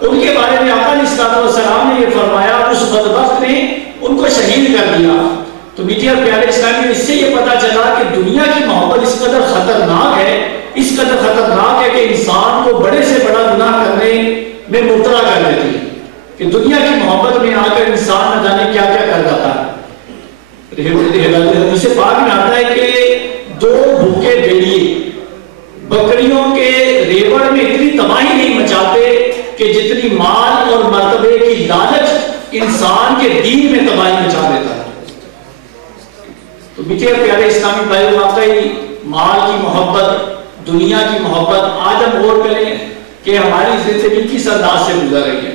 ان کے بارے میں آقا علیہ السلام نے یہ فرمایا, اس بدبخت نے ان کو شہید کر دیا. تو میٹھے اور پیارے اسلامی, اس سے یہ پتا چلا کہ دنیا کی محبت اس قدر خطرناک ہے, اس قدر خطرناک ہے کہ انسان کو بڑے سے بڑا گناہ کرنے میں مبتلا کر دیتی ہے, کہ دنیا کی محبت میں آ کر انسان نہ جانے کیا کیا کر جاتا ہے. حدیث پاک میں آتا ہے کہ 2 بھوکے بھیڑیے بکریوں کے ریوڑ میں اتنی تباہی نہیں مچاتے کہ جتنی مال اور مرتبے کی لالچ انسان کے دین میں تباہی مچا دیتا ہے. تو میٹھے پیارے اسلامی بھائی, واقعی مال کی محبت, دنیا کی محبت, آج ہم غور کریں کہ ہماری زندگی کس انداز سے گزر رہی ہے.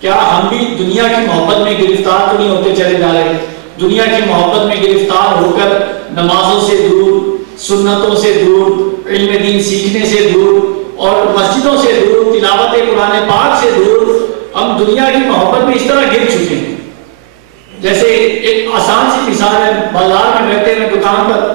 کیا ہم بھی دنیا کی محبت میں گرفتار تو نہیں ہوتے چلے جا رہے؟ دنیا کی محبت میں گرفتار ہو کر نمازوں سے دور, سنتوں سے دور, علم دین سیکھنے سے دور اور مسجدوں سے دور, تلاوت قرآن پاک سے دور, ہم دنیا کی محبت میں اس طرح گر چکے ہیں. جیسے ایک آسان سی مثال ہے, بازار میں رہتے ہیں دکان پر,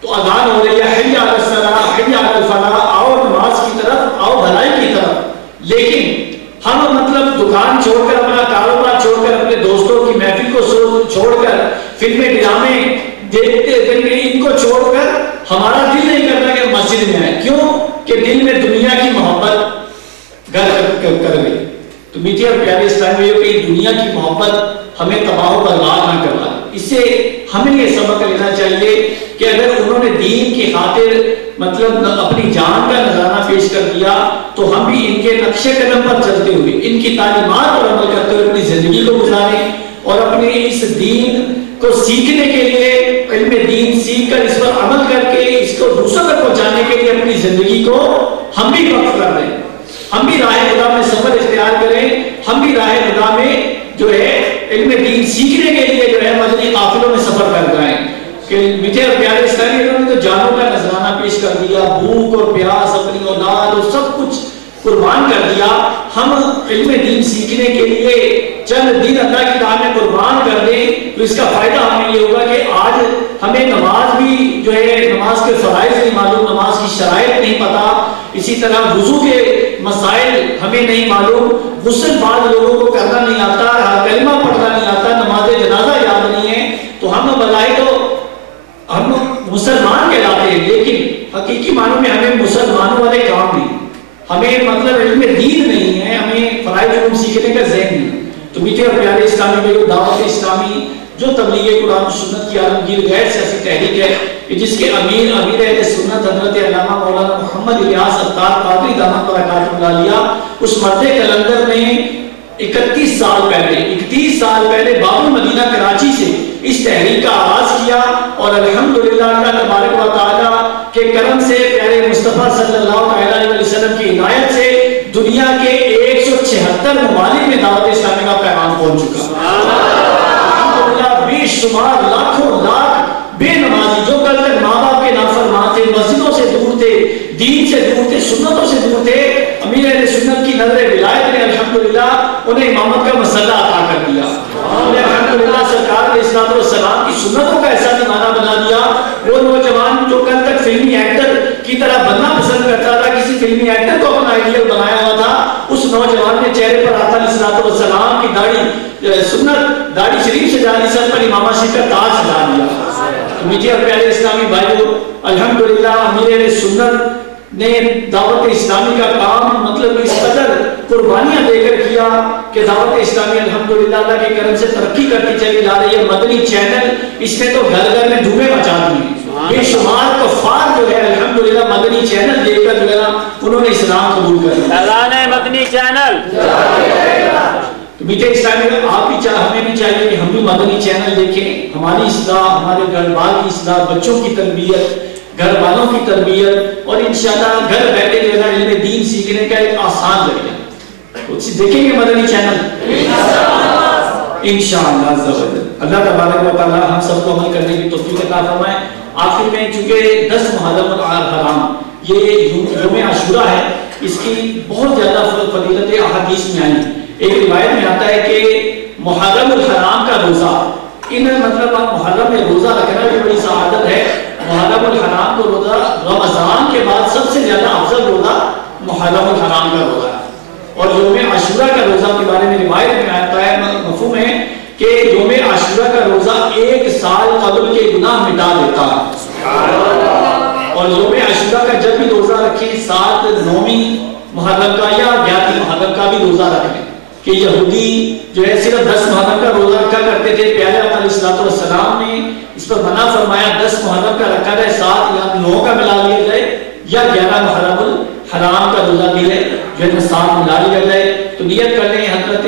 تو اذان ہو رہی ہے, حی علی الصلاۃ, حی علی الفلاح, آؤ نماز کی طرف, آؤ بھلائی کی طرف, لیکن ہم مطلب دکان چھوڑ کر, اپنا کاروبار چھوڑ کر, اپنے دوستوں کی محفل کو چھوڑ کر, فلمیں ڈرامے دیکھتے ان کو چھوڑ کر ہمارا دل نہیں کرتا کہ مسجد میں آئے. کیوں؟ کہ دل میں دنیا کی محبت گھر کر گئی. تو میٹھے اور پیارے اسلامیوں کی دنیا کی محبت ہمیں تباہ و برباد نہ کروا. اس سے ہمیں یہ سبق لینا چاہیے کہ اگر انہوں نے دین کی خاطر مطلب اپنی جان کا نذرانہ پیش کر دیا تو ہم بھی ان کے نقش قدم پر چلتے ہوئے ان کی تعلیمات پر عمل کرتے ہوئے اپنی زندگی کو گزاریں اور اپنے اس دین کو سیکھنے کے لیے علم دین سیکھ کر اس پر عمل کر کے اس کو دوسروں تک پہنچانے کے لیے اپنی زندگی کو ہم بھی وقف کر دیں, ہم بھی راہ خدا میں سفر اختیار کریں, ہم بھی راہ خدا میں جو ہے علم دین سیکھنے کے لیے جو ہے مدنی قافلوں میں سفر کر جائیں. کہ میٹھے اور پیارے اسلامی انہوں نے تو جانوں کا نذرانہ پیش کر دیا, بھوک اور پیاس, اپنی اولاد اور سب کچھ قربان کر دیا. ہم علم دین سیکھنے کے لیے چند دن اللہ کی راہ میں قربان کر دیں تو اس کا فائدہ ہمیں یہ ہوگا کہ آج ہمیں نماز بھی جو ہے نماز کے فرائض نہیں معلوم, نماز کی شرائط نہیں پتا, اسی طرح وضو کے مسائل ہمیں نہیں معلوم, غسل بعض لوگوں کو کرنا نہیں آتا, کلمہ پڑھنا نہیں آتا, نماز جنازہ یاد نہیں ہے. تو ہم بلائے تو ہم مسلمان کہلاتے ہیں لیکن حقیقی معنوں میں ہمیں مسلمانوں والے کام نہیں, ہمیں مطلب علم دین نہیں ہے, ہمیں فرائض علوم سیکھنے کا ذہن نہیں. تو میٹھے اور پیارے اسلامی میں دعوت اسلامی جو تبلیغ قرآن و سنت کی عالمگیر غیر سیاسی تحریک ہے کہ جس کے امیر اہل سنت حضرت علامہ مولانا محمد الیاس اتار قادری دامت برکاتہ اللہ علیہ, اس مرد کلندر نے 31 سال پہلے باب المدینہ کراچی سے اس تحریک کا آغاز کیا اور الحمدللہ اللہ تبارک و تعالیٰ کے کرم سے پیارے مصطفیٰ صلی اللہ علیہ وسلم کی عنایت سے دنیا کے 176 ممالک میں دعوت اسلامی کا پیغام پہنچ چکا. الحمدللہ بے شمار لاکھوں لاکھ بے نمازی جو کل تک ماں باپ کے نافرمان تھے, مسجدوں سے دور تھے, دین سے دور تھے, سنتوں سے دور تھے, امیر اہل سنت کی نظر ولایت نے الحمدللہ انہیں امامت کا مسئلہ عطا کر دیا. انہیں الحمدللہ سرکار علیہ الصلوۃ والسلام کی سنتوں کا ایسا زمانہ بنا دیا. وہ نوجوان جو کل تک فلمی ایکٹر کی طرح بننا پسند کرتا تھا, کسی فلمی ایکٹر کو اپنا آئیڈیل بنایا ہوا تھا, اس نوجوان نے چہرے پر آقا علیہ الصلوۃ والسلام کی داڑھی سنت داڑھی شریف سے جاری سر پر امامہ شریف کا تاج سجا دیا. میٹھے اور پیارے اسلامی بھائیو, الحمدللہ امیر اہل سنت نے دعوت اسلامی کا کام مطلب اس قدر قربانیاں دے کر کیا کہ دعوت اسلامی الحمدللہ اللہ کے کرم سے ترقی کرتی چلی جا رہی ہے. مدنی چینل اس نے تو گھر گھر میں دھومے مچا دی, بے شمار کفار جو ہے الحمدللہ مدنی چینل دیکھ کر جو ہے انہوں نے اسلام قبول کر لیا. مدنی چینل میٹھے اسلامی آپ بھی ہمیں بھی چاہیے کہ ہم بھی مدنی چینل دیکھیں, ہماری اصلاح, ہمارے گھر بار کی اصلاح, بچوں کی تربیت, گھر والوں کی تربیت اور انشاءاللہ گھر بیٹھے جو ہے علم دین سیکھنے کا ایک آسان ذریعہ. دیکھیں گے مدنی چینل انشاءاللہ. اللہ تبارک و تعالی ہم سب کو عمل کرنے کی توفیق عطا فرمائے. آخر میں چونکہ 10 محرم الحرام یہ یوم عاشورہ ہے, اس کی بہت زیادہ فضیلت احادیث میں آئی. ایک روایت میں آتا ہے کہ محرم الحرام کا روزہ, ان مطلب محرم میں روزہ رکھنا بھی بڑی سعادت ہے. محرم الحرام کو روزہ رمضان کے بعد سب سے زیادہ افضل روزہ محرم الحرام کا روزہ ہے. اور یوم عاشورہ کا روزہ کے بارے میں روایت میں آتا ہے, مفہوم ہے کہ یوم عاشورہ کا روزہ 1 سال قبل کے گناہ مٹا دیتا ہے. اور یوم عاشورہ کا جب بھی روزہ رکھیں 7 9 محرم کا یا 11 محرم کا بھی روزہ رکھیں. کہ یہودی جو ہے صرف 10 محرم کا روزہ رکھا کرتے تھے, پیارے آقا علیہ الصلوۃ والسلام نے اس پر منع فرمایا 10 محرم کا رکھا جائے, 7 یا 9 کا ملا لیا جائے, یا 11 محرم الحرام کا روزہ بھی ہے جو ہے 7 ملا لیا جائے. تو نیت کر لیں حضرت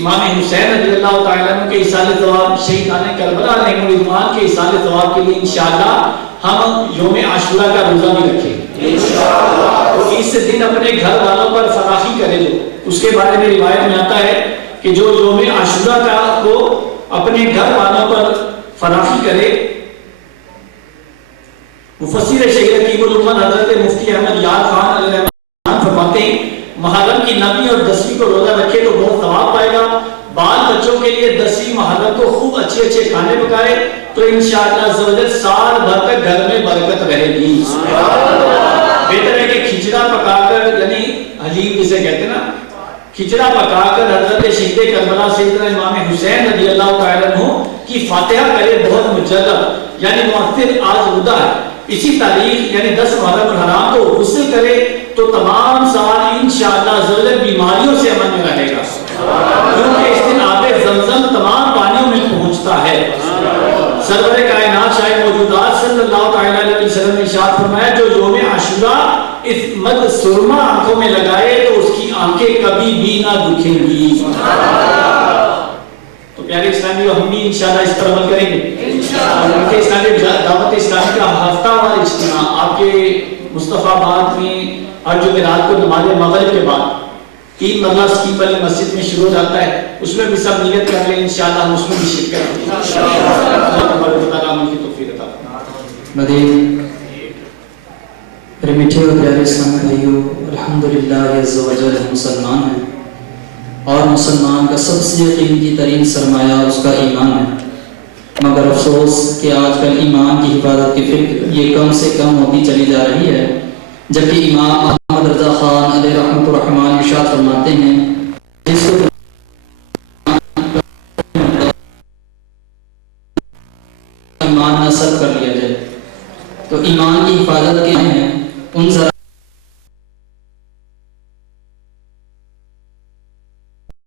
امام حسین رضی اللہ تعالیٰ عنہ کے ایصال ثواب, شہیدان کربلا علیہ الرضوان کے ایصال ثواب کے لیے انشاءاللہ ہم یوم عاشورہ کا روزہ بھی رکھیں انشاءاللہ. تو اس دن اپنے گھر والوں پر فراخی کرے. جو اس کے بارے میں روایت میں آتا ہے کہ جو یوم عاشورہ کا کو اپنے گھر والوں پر فراخی کرے, مفسر شیخ حکیم الامت حضرت مفتی احمد یار خان علیہ الرحمن فرماتے ہیں محرم کی 9ویں اور 10ویں کو روزہ رکھے تو بہت ثواب پائے گا. بال بچوں کے لیے 10ویں محرم کو خوب اچھے کھانے پکائے تو انشاءاللہ عزوجل سال بھر تک گھر میں برکت رہے گی. بہتر ہے کہ کھچڑا پکا کر, یعنی حلیم جسے کہتے ہیں نا, کھچڑا پکا کر حضرت شہید کربلا سیدنا امام حسین رضی اللہ تعالیٰ عنہ کی فاتحہ کرے. بہت مجرب یعنی مؤثر آزمودہ ہے. اسی تاریخ یعنی 10 محرم الحرام کو غسل کرے تو تمام سال انشاءاللہ ضرورت بیماریوں سے امن میں رہے گا, کیونکہ اس دن آب زمزم تمام پانیوں میں پہنچتا ہے. سرور کائنات شاہ موجودات صلی آنکھیں کبھی بھی نہ دکھیں گی. تو پیارے اسلامی ہم بھی انشاءاللہ اس پر عمل کریں گے انشاءاللہ. اسلامی دعوت اسلامی کا ہفتہ وار اجتماع آپ کے مصطفیٰ آباد میں ہر جمعرات کو نماز مغرب کے بعد 3 مرلہ اسکیم والی مسجد میں شروع ہو جاتا ہے. اس میں بھی سب نیت کر لیں انشاءاللہ ہم اس میں بھی شرکت کریں گے انشاءاللہ. تبارک و تعالیٰ عمل کی توفیق عطا فرمائے. مدین میرے میٹھے اور پیارے اسلامی بھائیوں، الحمدللہ عز و جل ہم مسلمان ہیں اور مسلمان کا سب سے قیمتی ترین سرمایہ اس کا ایمان ہے. مگر افسوس کہ آج کل ایمان کی حفاظت کی فکر یہ کم سے کم ہوتی چلی جا رہی ہے. جبکہ امام احمد رضا خان علیہ رحمۃ الرحمن ارشاد فرماتے ہیں جس کو ایمان نصب کر لیا جائے. تو ایمان کی حفاظت کے ہیں ان ذرا